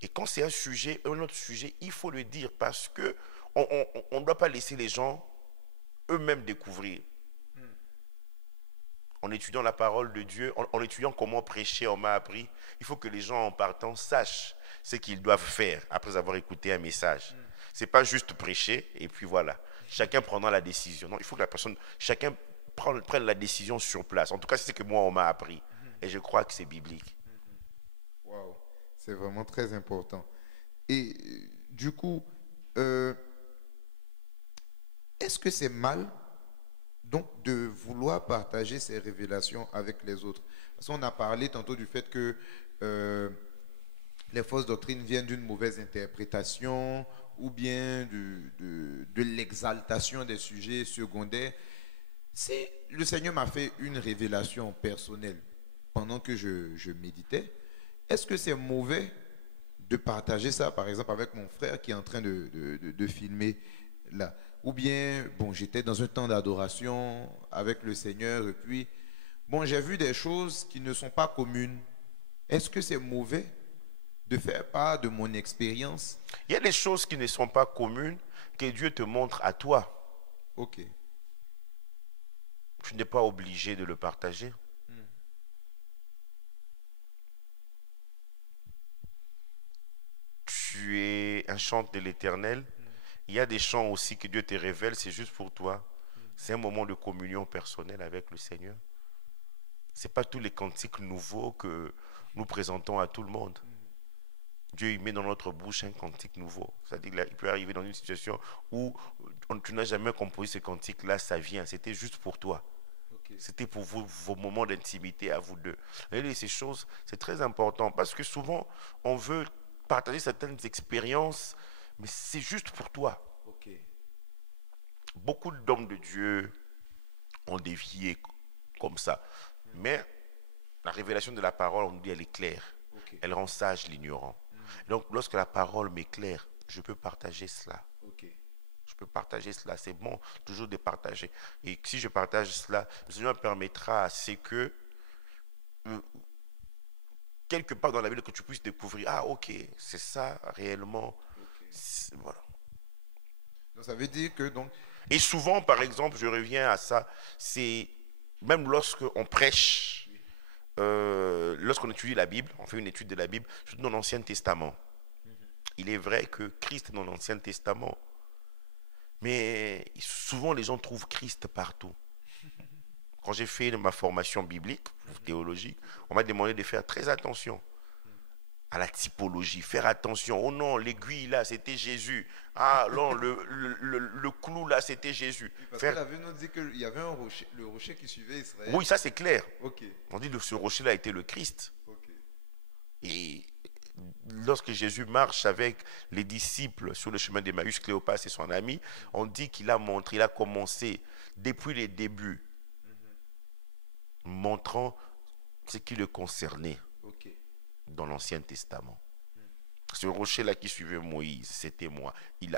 Et quand c'est un autre sujet, il faut le dire parce que on ne doit pas laisser les gens eux-mêmes découvrir. En étudiant la parole de Dieu, en étudiant comment prêcher, on m'a appris, il faut que les gens en partant sachent ce qu'ils doivent faire après avoir écouté un message. Ce n'est pas juste prêcher et puis voilà. Chacun prendra la décision. Non, il faut que chacun prenne la décision sur place. En tout cas, c'est ce que moi, on m'a appris. Et je crois que c'est biblique. Waouh, c'est vraiment très important. Et du coup, est-ce que c'est mal donc de vouloir partager ces révélations avec les autres? Parce qu'on a parlé tantôt du fait que les fausses doctrines viennent d'une mauvaise interprétation ou bien de l'exaltation des sujets secondaires. Si le Seigneur m'a fait une révélation personnelle pendant que je méditais, est-ce que c'est mauvais de partager ça, par exemple, avec mon frère qui est en train de filmer là? ou bien, bon, j'étais dans un temps d'adoration avec le Seigneur et puis, bon, j'ai vu des choses qui ne sont pas communes. Est-ce que c'est mauvais de faire part de mon expérience? Il y a des choses qui ne sont pas communes que Dieu te montre à toi. Ok. Tu n'es pas obligé de le partager. Tu es un chant de l'Éternel. Il y a des chants aussi que Dieu te révèle, c'est juste pour toi. C'est un moment de communion personnelle avec le Seigneur. Ce n'est pas tous les cantiques nouveaux que nous présentons à tout le monde. Dieu il met dans notre bouche un cantique nouveau. C'est-à-dire qu'il peut arriver dans une situation où tu n'as jamais composé ce cantique-là, ça vient. C'était juste pour toi. Ok. C'était pour vous, vos moments d'intimité à vous deux. Et ces choses, c'est très important parce que souvent, on veut partager certaines expériences, mais c'est juste pour toi. Ok. Beaucoup d'hommes de Dieu ont dévié comme ça. Mais la révélation de la parole, on nous dit, elle est claire. Ok. Elle rend sage l'ignorant. Donc, lorsque la parole m'éclaire, je peux partager cela. Ok. Je peux partager cela. C'est bon toujours de partager. Et si je partage cela, le Seigneur permettra à ce que, quelque part dans la Bible, que tu puisses découvrir, ah ok, c'est ça réellement. Ok. Voilà. Donc ça veut dire que donc. Et souvent, par exemple, je reviens à ça, c'est même lorsqu'on prêche, lorsqu'on étudie la Bible, on fait une étude de la Bible, surtout dans l'Ancien Testament. Il est vrai que Christ est dans l'Ancien Testament. Mais souvent, les gens trouvent Christ partout. Quand j'ai fait ma formation biblique, théologique, on m'a demandé de faire très attention à la typologie, faire attention. Oh non, l'aiguille là, c'était Jésus. Ah non, le clou là, c'était Jésus. Parce que la Bible nous dit qu'il y avait un rocher, le rocher qui suivait Israël. Oui, ça c'est clair. Ok. On dit que ce rocher-là était le Christ. Ok. Et lorsque Jésus marche avec les disciples sur le chemin d'Emmaüs, Cléopas et son ami, on dit qu'il a montré, il a commencé depuis les débuts, montrant ce qui le concernait Ok. dans l'Ancien Testament. Ce rocher-là qui suivait Moïse, c'était moi. Il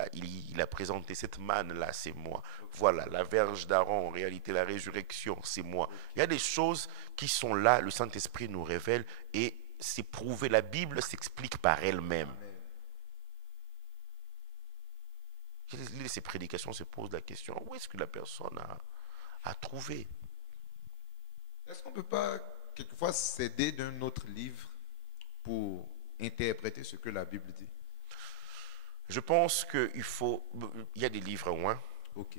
a présenté cette manne-là, c'est moi. Voilà, la verge d'Aaron, en réalité, la résurrection, c'est moi. Il y a des choses qui sont là, le Saint-Esprit nous révèle et c'est prouvé. La Bible s'explique par elle-même. Ces prédications se posent la question, où est-ce que la personne a trouvé? Est-ce qu'on ne peut pas quelquefois s'aider d'un autre livre pour interpréter ce que la Bible dit? Je pense qu'il y a des livres, moins. Ok.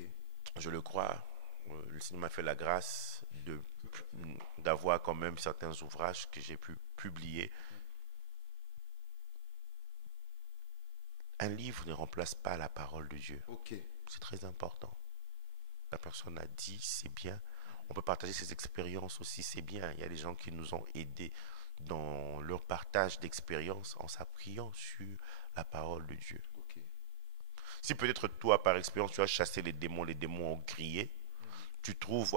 Je le crois. Le Seigneur m'a fait la grâce d'avoir quand même certains ouvrages que j'ai pu publier. Un livre ne remplace pas la parole de Dieu. Ok. C'est très important. La personne a dit, c'est bien. On peut partager ses expériences aussi, c'est bien. Il y a des gens qui nous ont aidés dans leur partage d'expériences en s'appuyant sur la parole de Dieu. Ok. Si peut-être toi, par expérience, tu as chassé les démons ont crié, tu trouves,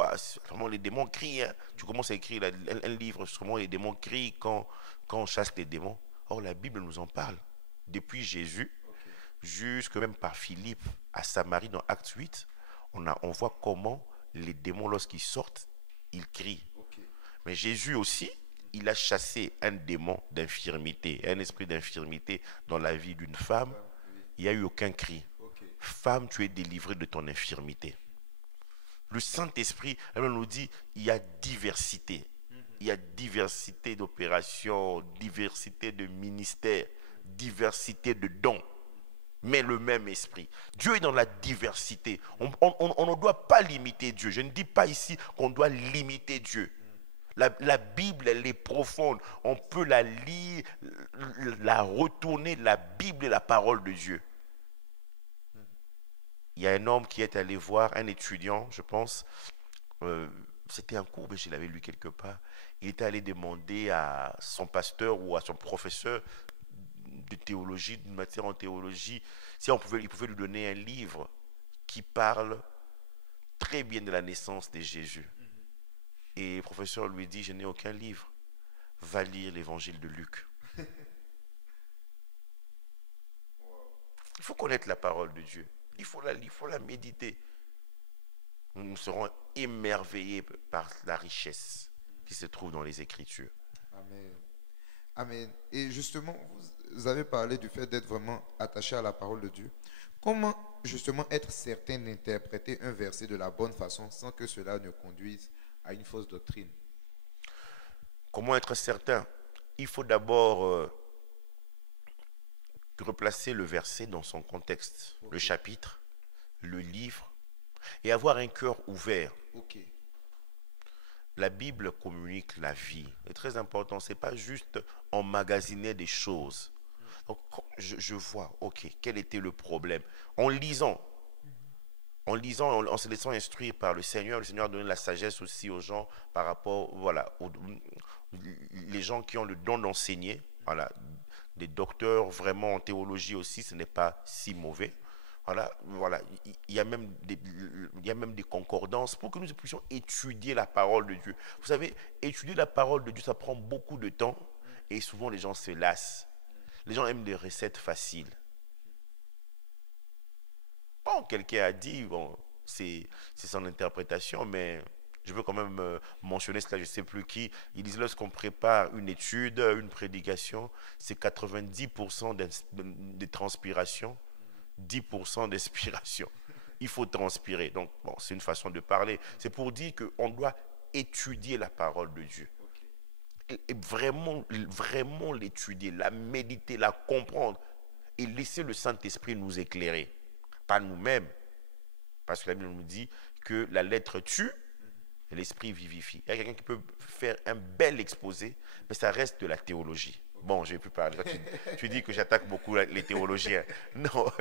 vraiment les démons crient. Hein. Tu commences à écrire un livre sur comment les démons crient quand on chasse les démons. Or, la Bible nous en parle. Depuis Jésus, jusque même par Philippe à Samarie dans Acte 8, on voit comment les démons, lorsqu'ils sortent, ils crient. Mais Jésus aussi, il a chassé un démon d'infirmité, un esprit d'infirmité dans la vie d'une femme. Il n'y a eu aucun cri. Femme, tu es délivrée de ton infirmité. Le Saint-Esprit, elle nous dit, il y a diversité. Il y a diversité d'opérations, diversité de ministères, diversité de dons. Mais le même esprit. Dieu est dans la diversité. On ne doit pas limiter Dieu. Je ne dis pas ici qu'on doit limiter Dieu. La Bible, elle est profonde. On peut la lire, la retourner. La Bible est la parole de Dieu. Il y a un homme qui est allé voir un étudiant, je pense. C'était un cours, mais je l'avais lu quelque part. Il était allé demander à son pasteur ou à son professeur de théologie, d'une matière en théologie, si il pouvait lui donner un livre qui parle très bien de la naissance de Jésus. Et le professeur lui dit, je n'ai aucun livre, va lire l'évangile de Luc. Il faut connaître la parole de Dieu. Il faut la lire, il faut la méditer. Nous serons émerveillés par la richesse qui se trouve dans les Écritures. Amen. Amen. Et justement, vous avez parlé du fait d'être vraiment attaché à la parole de Dieu. Comment justement être certain d'interpréter un verset de la bonne façon sans que cela ne conduise à une fausse doctrine? Comment être certain? Il faut d'abord replacer le verset dans son contexte, le chapitre, le livre, et avoir un cœur ouvert. Ok. La Bible communique la vie. C'est très important. C'est pas juste emmagasiner des choses. Donc, je vois, ok, quel était le problème. En lisant, en se laissant instruire par le Seigneur a donné la sagesse aussi aux gens par rapport, voilà, les gens qui ont le don d'enseigner, voilà, des docteurs vraiment en théologie aussi, ce n'est pas si mauvais. Voilà, il y a même des concordances pour que nous puissions étudier la parole de Dieu. Vous savez, étudier la parole de Dieu, ça prend beaucoup de temps et souvent les gens se lassent. Les gens aiment des recettes faciles. Bon, quelqu'un a dit, bon, c'est son interprétation, mais je veux quand même mentionner cela, je ne sais plus qui. Ils disent lorsqu'on prépare une étude, une prédication, c'est 90% de transpiration, 10% d'inspiration. Il faut transpirer. Donc, bon, c'est une façon de parler. C'est pour dire qu'on doit étudier la parole de Dieu. Et vraiment, vraiment l'étudier, la méditer, la comprendre et laisser le Saint-Esprit nous éclairer. Pas nous-mêmes. Parce que la Bible nous dit que la lettre tue et l'esprit vivifie. Il y a quelqu'un qui peut faire un bel exposé, mais ça reste de la théologie. Bon, je ne vais plus parler. Tu dis que j'attaque beaucoup les théologiens. Non,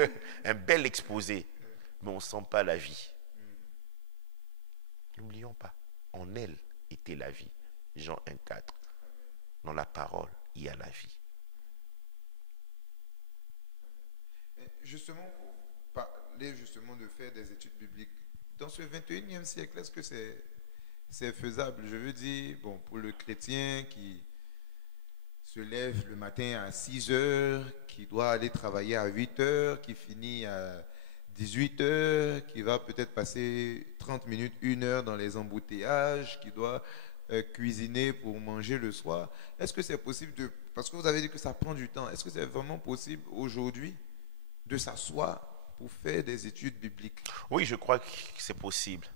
un bel exposé, mais on ne sent pas la vie. N'oublions pas, en elle était la vie. Jean 1,4. Dans la parole, il y a la vie. Justement, vous parlez justement de faire des études bibliques. Dans ce 21e siècle, est-ce que c'est faisable? Je veux dire, bon, pour le chrétien qui se lève le matin à 6 heures, qui doit aller travailler à 8 heures, qui finit à 18 heures, qui va peut-être passer 30 minutes, 1 heure dans les embouteillages, qui doit cuisiner pour manger le soir. Est-ce que c'est possible de... Parce que vous avez dit que ça prend du temps. Est-ce que c'est vraiment possible aujourd'hui de s'asseoir pour faire des études bibliques? Oui, je crois que c'est possible.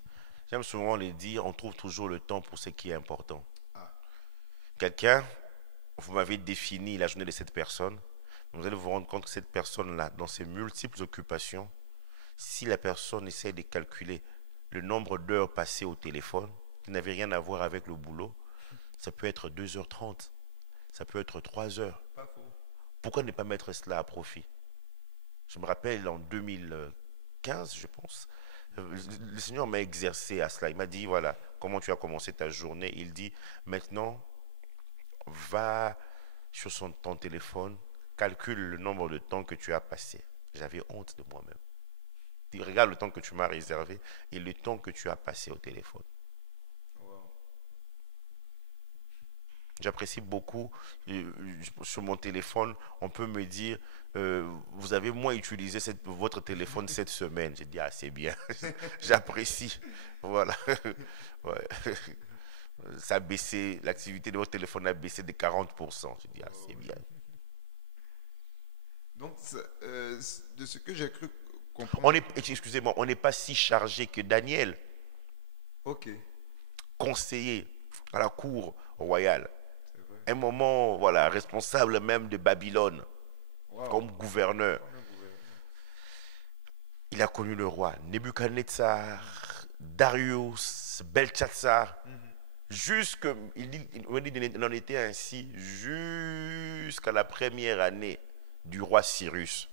J'aime souvent le dire, on trouve toujours le temps pour ce qui est important. Quelqu'un, vous m'avez défini la journée de cette personne, vous allez vous rendre compte que cette personne-là, dans ses multiples occupations, si la personne essaie de calculer le nombre d'heures passées au téléphone, qui n'avait rien à voir avec le boulot, ça peut être 2h30, ça peut être 3 heures. Pourquoi ne pas mettre cela à profit? Je me rappelle en 2015, je pense, le Seigneur m'a exercé à cela. Il m'a dit, voilà, comment tu as commencé ta journée. Il dit, maintenant, va sur ton téléphone, calcule le nombre de temps que tu as passé. J'avais honte de moi-même. Il dit, regarde le temps que tu m'as réservé et le temps que tu as passé au téléphone. J'apprécie beaucoup, sur mon téléphone, on peut me dire, vous avez moins utilisé votre téléphone cette semaine. J'ai dit, ah c'est bien, j'apprécie. Voilà. Ouais. Ça a baissé, l'activité de votre téléphone a baissé de 40%. J'ai dit, ah c'est bien. Donc, de ce que j'ai cru comprendre... Excusez-moi, on n'est pas si chargé que Daniel, conseiller à la cour royale. Un moment, voilà, responsable même de Babylone, comme gouverneur. Il a connu le roi Nebuchadnezzar, Darius, Belshazzar, il en était ainsi jusqu'à la première année du roi Cyrus.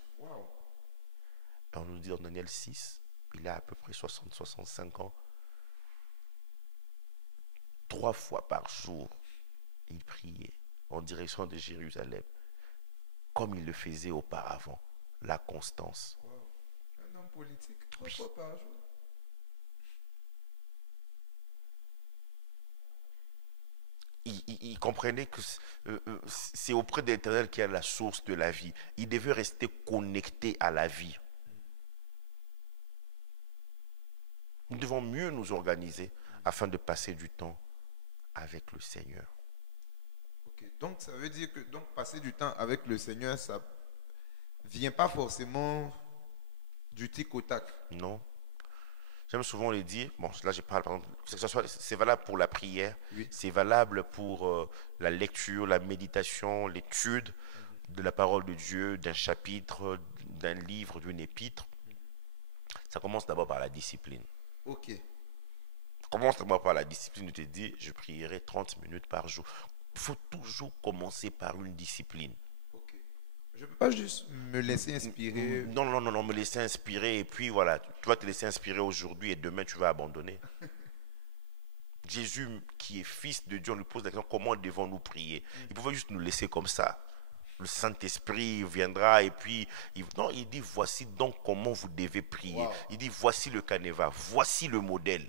Et on nous dit dans Daniel 6, il a à peu près 60-65 ans. 3 fois par jour, il priait en direction de Jérusalem, comme il le faisait auparavant. La constance. Un homme politique, 3 fois par jour. Il comprenait que c'est auprès de l'Éternel qu'il y a la source de la vie. Il devait rester connecté à la vie. Nous devons mieux nous organiser afin de passer du temps avec le Seigneur. Ok. Donc ça veut dire que donc, passer du temps avec le Seigneur, ça vient pas forcément du tic au tac. Non. J'aime souvent le dire, bon, là je parle par exemple, c'est valable pour la prière, Oui. c'est valable pour la lecture, la méditation, l'étude de la parole de Dieu, d'un chapitre, d'un livre, d'une épître. Ça commence d'abord par la discipline. Ok. Commence d'abord par la discipline, tu te dis, je prierai 30 minutes par jour. Il faut toujours commencer par une discipline. Ok. Je ne peux pas juste me laisser inspirer. Non, non, non, non, me laisser inspirer et puis voilà, tu vas te laisser inspirer aujourd'hui et demain tu vas abandonner. Jésus, qui est fils de Dieu, on lui pose la question, comment devons-nous prier? Il pouvait juste nous laisser comme ça. Le Saint-Esprit viendra et puis, non, il dit, voici donc comment vous devez prier. Wow. Il dit, voici le canevas, voici le modèle.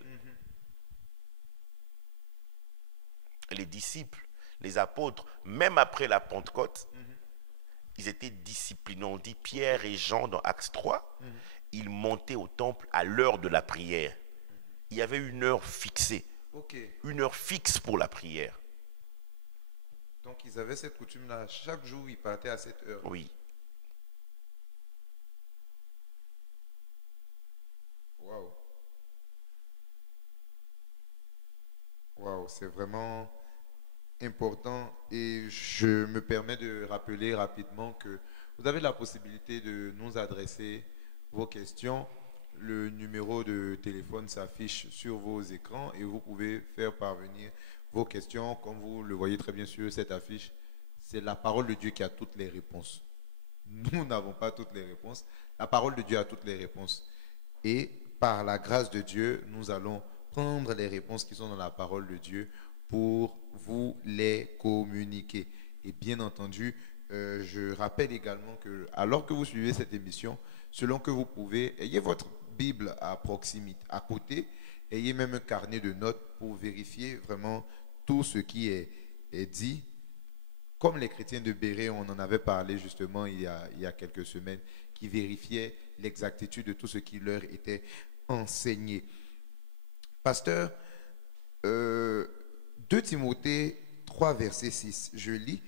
Et les disciples, les apôtres, même après la Pentecôte, ils étaient disciplinés. On dit Pierre et Jean dans Actes 3, ils montaient au temple à l'heure de la prière. Il y avait une heure fixée. Ok. Une heure fixe pour la prière. Donc ils avaient cette coutume-là. Chaque jour, ils partaient à cette heure. Oui. Waouh. Waouh, c'est vraiment important. Et je me permets de rappeler rapidement que vous avez la possibilité de nous adresser vos questions. Le numéro de téléphone s'affiche sur vos écrans et vous pouvez faire parvenir vos questions. Comme vous le voyez très bien sur cette affiche, c'est la parole de Dieu qui a toutes les réponses. Nous n'avons pas toutes les réponses. La parole de Dieu a toutes les réponses. Et par la grâce de Dieu, nous allons prendre les réponses qui sont dans la parole de Dieu pour vous les communiquer. Et bien entendu, je rappelle également que alors que vous suivez cette émission, selon que vous pouvez, ayez votre Bible à proximité, à côté, ayez même un carnet de notes pour vérifier vraiment tout ce qui est dit. Comme les chrétiens de Béret, on en avait parlé justement il y a quelques semaines, qui vérifiaient l'exactitude de tout ce qui leur était enseigné. Pasteur, 2 Timothée 3, verset 6, je lis,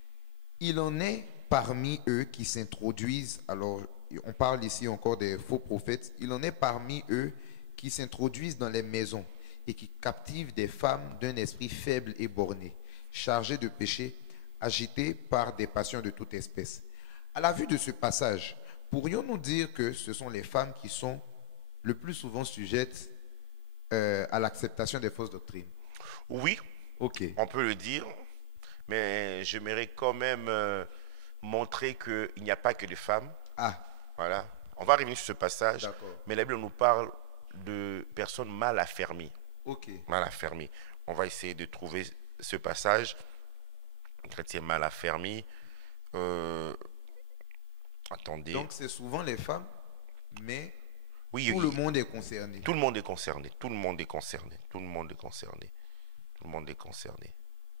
« Il en est parmi eux qui s'introduisent, alors on parle ici encore des faux prophètes, il en est parmi eux qui s'introduisent dans les maisons et qui captivent des femmes d'un esprit faible et borné, chargées de péché, agitées par des passions de toute espèce. » À la vue de ce passage, pourrions-nous dire que ce sont les femmes qui sont le plus souvent sujettes à l'acceptation des fausses doctrines? Oui, Ok. on peut le dire, mais j'aimerais quand même montrer qu'il n'y a pas que des femmes. Ah, Voilà. On va revenir sur ce passage, d'accord. mais la Bible nous parle de personnes mal affermies. Ok. Mal affermies. On va essayer de trouver ce passage. Chrétien mal affermi. Attendez. Donc c'est souvent les femmes, mais Oui, tout le monde est concerné. tout le monde est concerné. Tout le monde est concerné. Tout le monde est concerné. Tout le monde est concerné.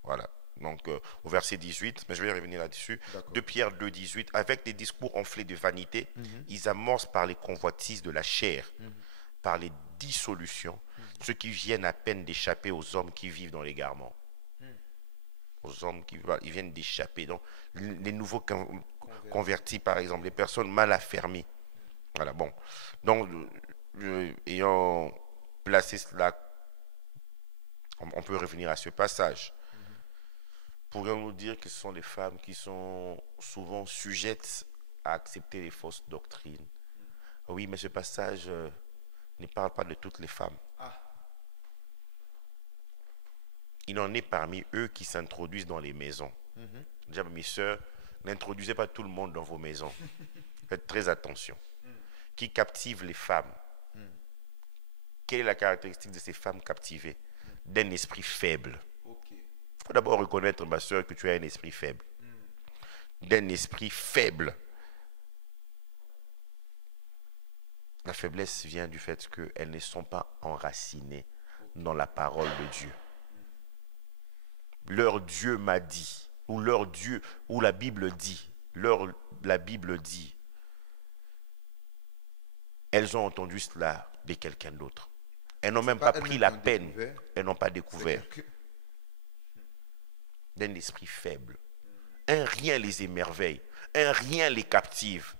Voilà. Donc au verset 18, mais je vais revenir là-dessus. 2 Pierre 2, 18, avec des discours enflés de vanité, ils amorcent par les convoitises de la chair, par les dissolutions, ceux qui viennent à peine d'échapper aux hommes qui vivent dans l'égarement. Aux hommes qui ils viennent d'échapper. Donc les nouveaux convertis, par exemple, les personnes mal affermies. Voilà, bon. Donc, ayant placé cela, on peut revenir à ce passage. Pourrions-nous dire que ce sont les femmes qui sont souvent sujettes à accepter les fausses doctrines? Oui, mais ce passage ne parle pas de toutes les femmes. Il en est parmi eux qui s'introduisent dans les maisons. Déjà, mes soeurs, n'introduisez pas tout le monde dans vos maisons. Faites très attention. Qui captive les femmes? Quelle est la caractéristique de ces femmes captivées? D'un esprit faible. Il faut d'abord reconnaître, ma soeur, que tu as un esprit faible. D'un esprit faible. La faiblesse vient du fait qu'elles ne sont pas enracinées dans la parole de Dieu. Leur Dieu m'a dit, ou leur Dieu, ou la Bible dit, la Bible dit. Elles ont entendu cela de quelqu'un d'autre. Elles n'ont C'est même pas pas elles-mêmes pris qui la ont peine. découvert. Elles n'ont pas C'est découvert. D'un esprit faible. Un rien les émerveille. Un rien les captive.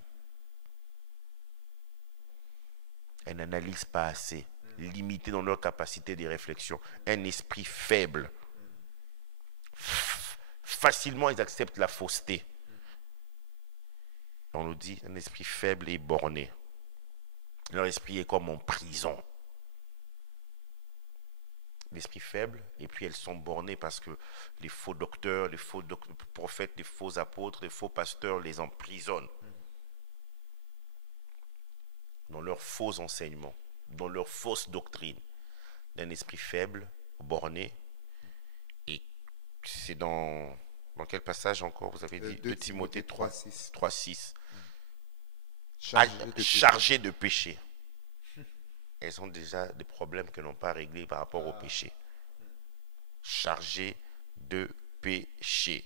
Elles n'analysent pas assez. Limitées dans leur capacité de réflexion. Un esprit faible. Facilement, ils acceptent la fausseté. On nous dit un esprit faible et borné. Leur esprit est comme en prison. L'esprit faible, et puis elles sont bornées parce que les faux docteurs, les faux prophètes, les faux apôtres, les faux pasteurs les emprisonnent dans leurs faux enseignements, dans leurs fausses doctrines. D'un esprit faible, borné, et c'est dans quel passage encore vous avez dit 2 Timothée 3:6. 3:6. Chargé de Chargées de péché. Elles ont déjà des problèmes qu'elles n'ont pas réglés par rapport au péché. Chargées de péché.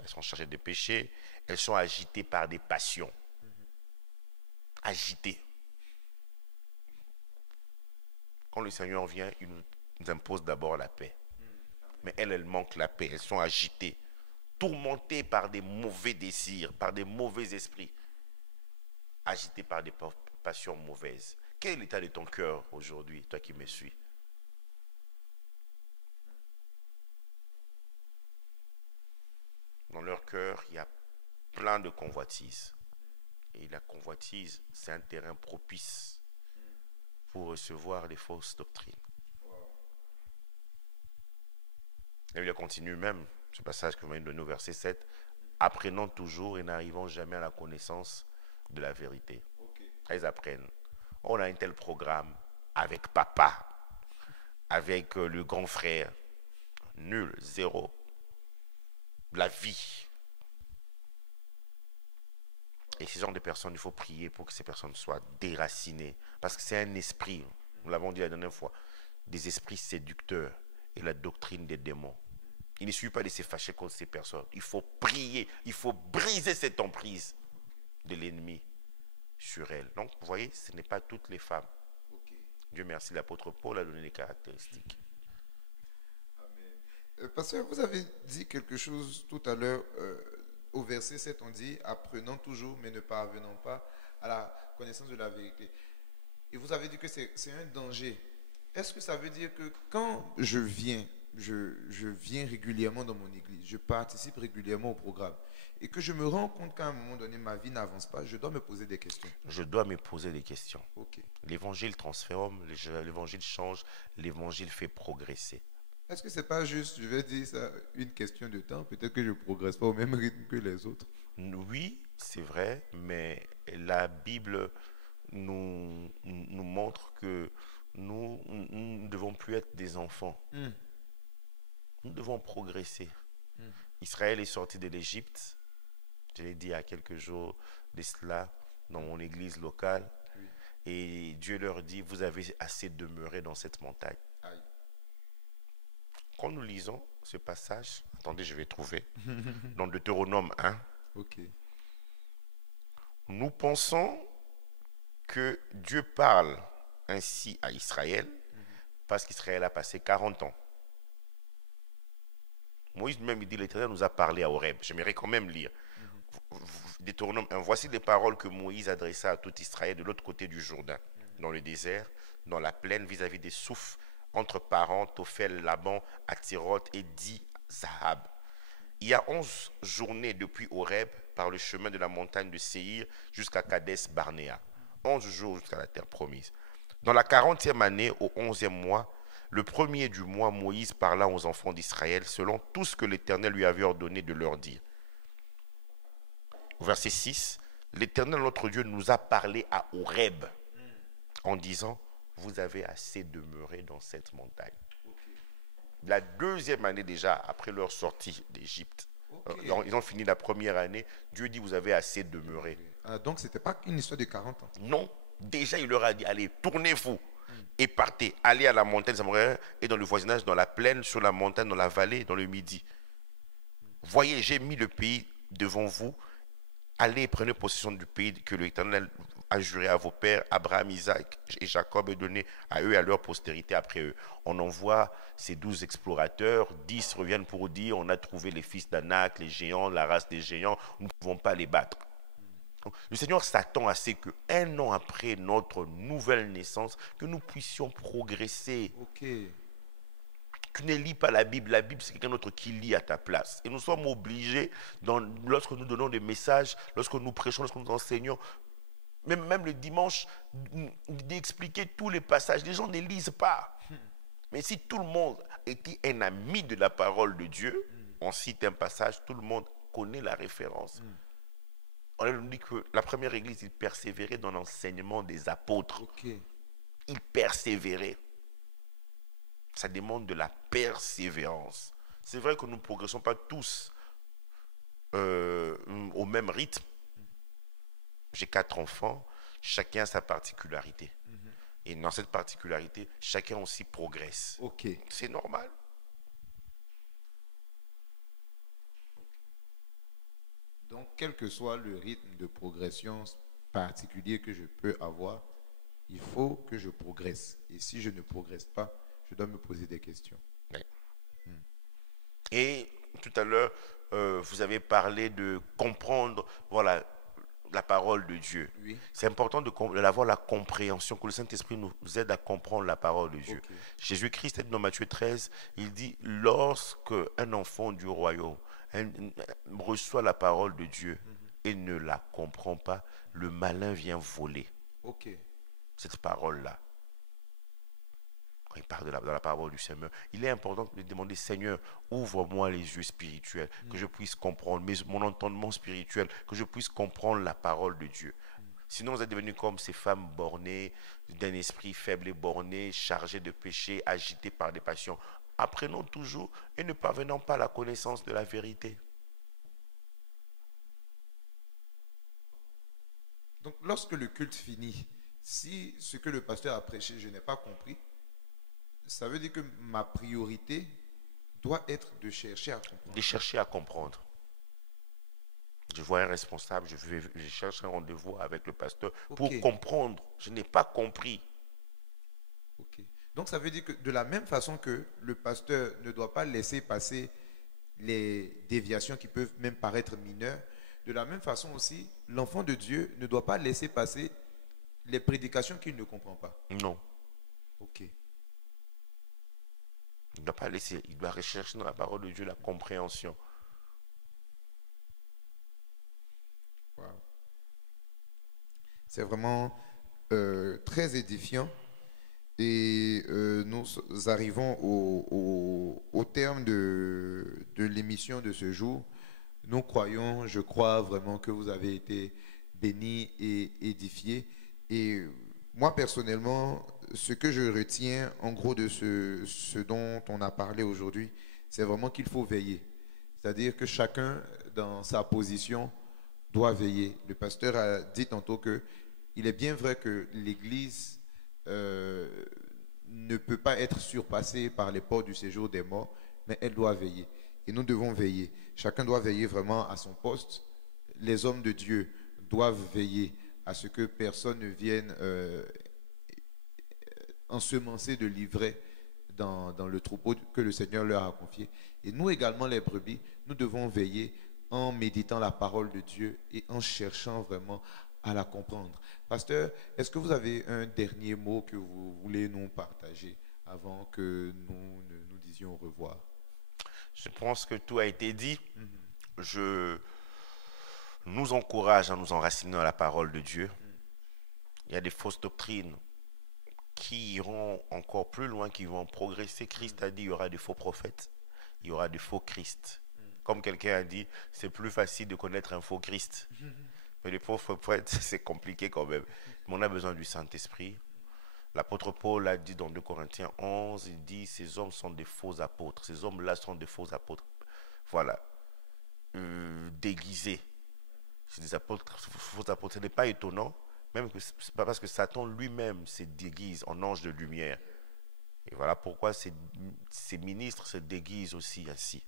Elles sont chargées de péché. Elles sont agitées par des passions. Agitées. Quand le Seigneur vient, il nous impose d'abord la paix. Mais elles manquent la paix. Elles sont agitées. Tourmentées par des mauvais désirs, par des mauvais esprits. Agitées par des passions mauvaises. Quel est l'état de ton cœur aujourd'hui, toi qui me suis? Dans leur cœur, il y a plein de convoitises. Et la convoitise, c'est un terrain propice pour recevoir les fausses doctrines. La Bible continue même, ce passage que vous venez de nous, verset 7, apprenant toujours et n'arrivant jamais à la connaissance de la vérité. Elles apprennent. On a un tel programme avec papa, avec le grand frère. Nul, zéro. La vie. Et ces genre de personnes, il faut prier pour que ces personnes soient déracinées. Parce que c'est un esprit, nous l'avons dit la dernière fois, des esprits séducteurs et la doctrine des démons. Il ne suffit pas de se fâcher contre ces personnes. Il faut prier, il faut briser cette emprise de l'ennemi sur elles. Donc, vous voyez, ce n'est pas toutes les femmes. Dieu merci, l'apôtre Paul a donné des caractéristiques. Amen. Pasteur, vous avez dit quelque chose tout à l'heure. Au verset 7, on dit « Apprenant toujours, mais ne parvenant pas à la connaissance de la vérité ». Et vous avez dit que c'est un danger. Est-ce que ça veut dire que quand je viens régulièrement dans mon église, je participe régulièrement au programme, et que je me rends compte qu'à un moment donné, ma vie n'avance pas, je dois me poser des questions? Je dois me poser des questions. Ok. L'évangile transforme, l'évangile change, l'évangile fait progresser. Est-ce que c'est pas juste, je vais dire ça, une question de temps? Peut-être que je ne progresse pas au même rythme que les autres. Oui, c'est vrai, mais la Bible nous montre que nous ne devons plus être des enfants. Nous devons progresser. Israël est sorti de l'Égypte. Je l'ai dit il y a quelques jours de cela dans mon église locale. Oui. Et Dieu leur dit, vous avez assez demeuré dans cette montagne. Aïe. Quand nous lisons ce passage, attendez, je vais trouver, dans Deutéronome 1, Ok. nous pensons que Dieu parle ainsi à Israël parce qu'Israël a passé 40 ans. Moïse même il dit, l'Éternel nous a parlé à Horeb. J'aimerais quand même lire. Deutéronome 1, voici les paroles que Moïse adressa à tout Israël de l'autre côté du Jourdain, dans le désert, dans la plaine vis-à-vis des Soufs, entre Paran, Tophel, Laban, Athiroth et Di-Zahab. Il y a 11 journées depuis Horeb par le chemin de la montagne de Séhir jusqu'à Kadès Barnéa. 11 jours jusqu'à la terre promise. Dans la 40e année, au 11e mois, le premier du mois, Moïse parla aux enfants d'Israël selon tout ce que l'Éternel lui avait ordonné de leur dire. Au verset 6, l'Éternel notre Dieu nous a parlé à Horeb en disant, vous avez assez demeuré dans cette montagne. La deuxième année déjà, après leur sortie d'Égypte, ils ont fini la première année, Dieu dit, vous avez assez demeuré. Donc, ce n'était pas une histoire de 40 ans. Non, déjà il leur a dit, allez, tournez-vous et partez, allez à la montagne Samoréen et dans le voisinage, dans la plaine, sur la montagne, dans la vallée, dans le midi. Voyez, j'ai mis le pays devant vous, allez, prenez possession du pays que l'Éternel a juré à vos pères, Abraham, Isaac et Jacob, et donné à eux et à leur postérité après eux. On envoie ces 12 explorateurs, 10 reviennent pour dire on a trouvé les fils d'Anak, les géants, la race des géants, nous ne pouvons pas les battre. Le Seigneur s'attend à ce qu'un an après notre nouvelle naissance, que nous puissions progresser. Ok. Tu ne lis pas la Bible c'est quelqu'un d'autre qui lit à ta place. Et nous sommes obligés, lorsque nous donnons des messages, lorsque nous prêchons, lorsque nous enseignons, même le dimanche, d'expliquer tous les passages. Les gens ne lisent pas. Mais si tout le monde était un ami de la parole de Dieu, on cite un passage, tout le monde connaît la référence. On nous dit que la première église, il persévérait dans l'enseignement des apôtres. Ok. Il persévérait. Ça demande de la persévérance. C'est vrai que nous ne progressons pas tous au même rythme. J'ai 4 enfants, chacun a sa particularité. Et dans cette particularité, chacun aussi progresse. Ok. C'est normal. Donc, quel que soit le rythme de progression particulier que je peux avoir, il faut que je progresse. Et si je ne progresse pas, je dois me poser des questions. Oui. Et tout à l'heure, vous avez parlé de comprendre, voilà, la parole de Dieu. Oui. C'est important d'avoir la compréhension, que le Saint-Esprit nous aide à comprendre la parole de Dieu. Okay. Jésus-Christ, dans Matthieu 13, il dit, lorsque un enfant du royaume reçoit la parole de Dieu et ne la comprend pas, le malin vient voler cette parole-là. Quand il parle de la parole du Seigneur, il est important de demander, Seigneur, ouvre-moi les yeux spirituels, que je puisse comprendre, mon entendement spirituel, que je puisse comprendre la parole de Dieu. Sinon, vous êtes devenus comme ces femmes bornées, d'un esprit faible et borné, chargées de péché, agitées par des passions. Apprenons toujours et ne parvenons pas à la connaissance de la vérité. Donc, lorsque le culte finit, si ce que le pasteur a prêché, je n'ai pas compris, ça veut dire que ma priorité doit être de chercher à comprendre. De chercher à comprendre. Je vois un responsable, je cherche un rendez-vous avec le pasteur pour comprendre. Je n'ai pas compris. Ok. Donc ça veut dire que de la même façon que le pasteur ne doit pas laisser passer les déviations qui peuvent même paraître mineures, de la même façon aussi, l'enfant de Dieu ne doit pas laisser passer les prédications qu'il ne comprend pas. Non. Ok. Il ne doit pas laisser, il doit rechercher dans la parole de Dieu la compréhension. Wow. C'est vraiment très édifiant. Et nous arrivons au terme de l'émission de ce jour. Nous croyons, je crois vraiment que vous avez été bénis et édifiés. Et moi, personnellement, ce que je retiens en gros de ce dont on a parlé aujourd'hui, c'est vraiment qu'il faut veiller. C'est-à-dire que chacun, dans sa position, doit veiller. Le pasteur a dit tantôt qu'il est bien vrai que l'Église ne peut pas être surpassée par les portes du séjour des morts, mais elle doit veiller. Et nous devons veiller. Chacun doit veiller vraiment à son poste. Les hommes de Dieu doivent veiller à ce que personne ne vienne ensemencer de l'ivraie dans le troupeau que le Seigneur leur a confié. Et nous également, les brebis, nous devons veiller en méditant la parole de Dieu et en cherchant vraiment à la comprendre. Pasteur, est-ce que vous avez un dernier mot que vous voulez nous partager avant que nous nous disions au revoir? Je pense que tout a été dit. Je nous encourage à nous enraciner dans la parole de Dieu. Il y a des fausses doctrines qui iront encore plus loin, qui vont progresser. Christ a dit il y aura des faux prophètes, il y aura des faux Christ. Comme quelqu'un a dit, c'est plus facile de connaître un faux Christ. Mais les faux prophètes, c'est compliqué quand même. Mais on a besoin du Saint-Esprit. L'apôtre Paul a dit dans 2 Corinthiens 11, il dit, ces hommes sont des faux apôtres. Ces hommes-là sont des faux apôtres. Voilà. Déguisés. C'est des apôtres, faux apôtres. Ce n'est pas étonnant, même que c'est pas parce que Satan lui-même se déguise en ange de lumière. Et voilà pourquoi ces ministres se déguisent aussi ainsi.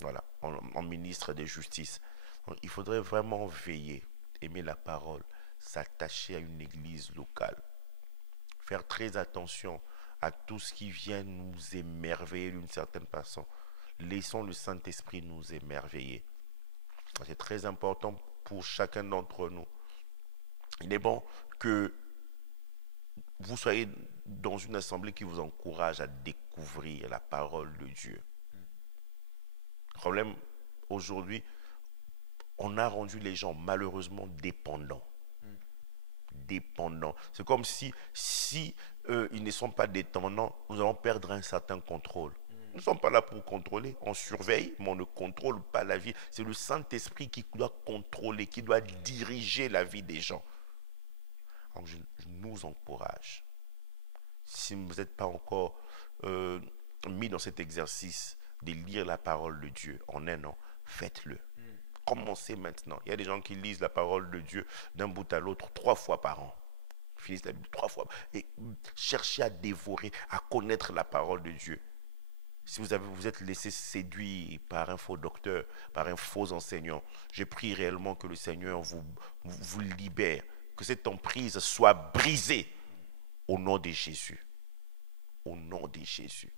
Voilà, en ministre de justice. Donc, il faudrait vraiment veiller, aimer la parole, s'attacher à une église locale. Faire très attention à tout ce qui vient nous émerveiller d'une certaine façon. Laissons le Saint-Esprit nous émerveiller. C'est très important pour chacun d'entre nous. Il est bon que vous soyez dans une assemblée qui vous encourage à découvrir la parole de Dieu. Le problème, aujourd'hui, on a rendu les gens malheureusement dépendants. Dépendants. C'est comme si ils ne sont pas dépendants, nous allons perdre un certain contrôle. Nous ne sommes pas là pour contrôler, on surveille, mais on ne contrôle pas la vie. C'est le Saint-Esprit qui doit contrôler, qui doit diriger la vie des gens. Donc je nous encourage. Si vous n'êtes pas encore mis dans cet exercice de lire la parole de Dieu en un an, faites-le. Commencez maintenant. Il y a des gens qui lisent la parole de Dieu d'un bout à l'autre 3 fois par an. Ils finissent la Bible 3 fois. Et cherchez à dévorer, à connaître la parole de Dieu. Si vous êtes laissé séduire par un faux docteur, par un faux enseignant, je prie réellement que le Seigneur vous libère, que cette emprise soit brisée au nom de Jésus. Au nom de Jésus.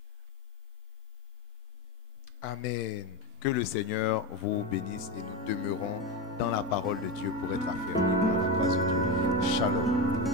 Amen. Que le Seigneur vous bénisse et nous demeurons dans la parole de Dieu pour être affermis par la grâce de Dieu. Shalom.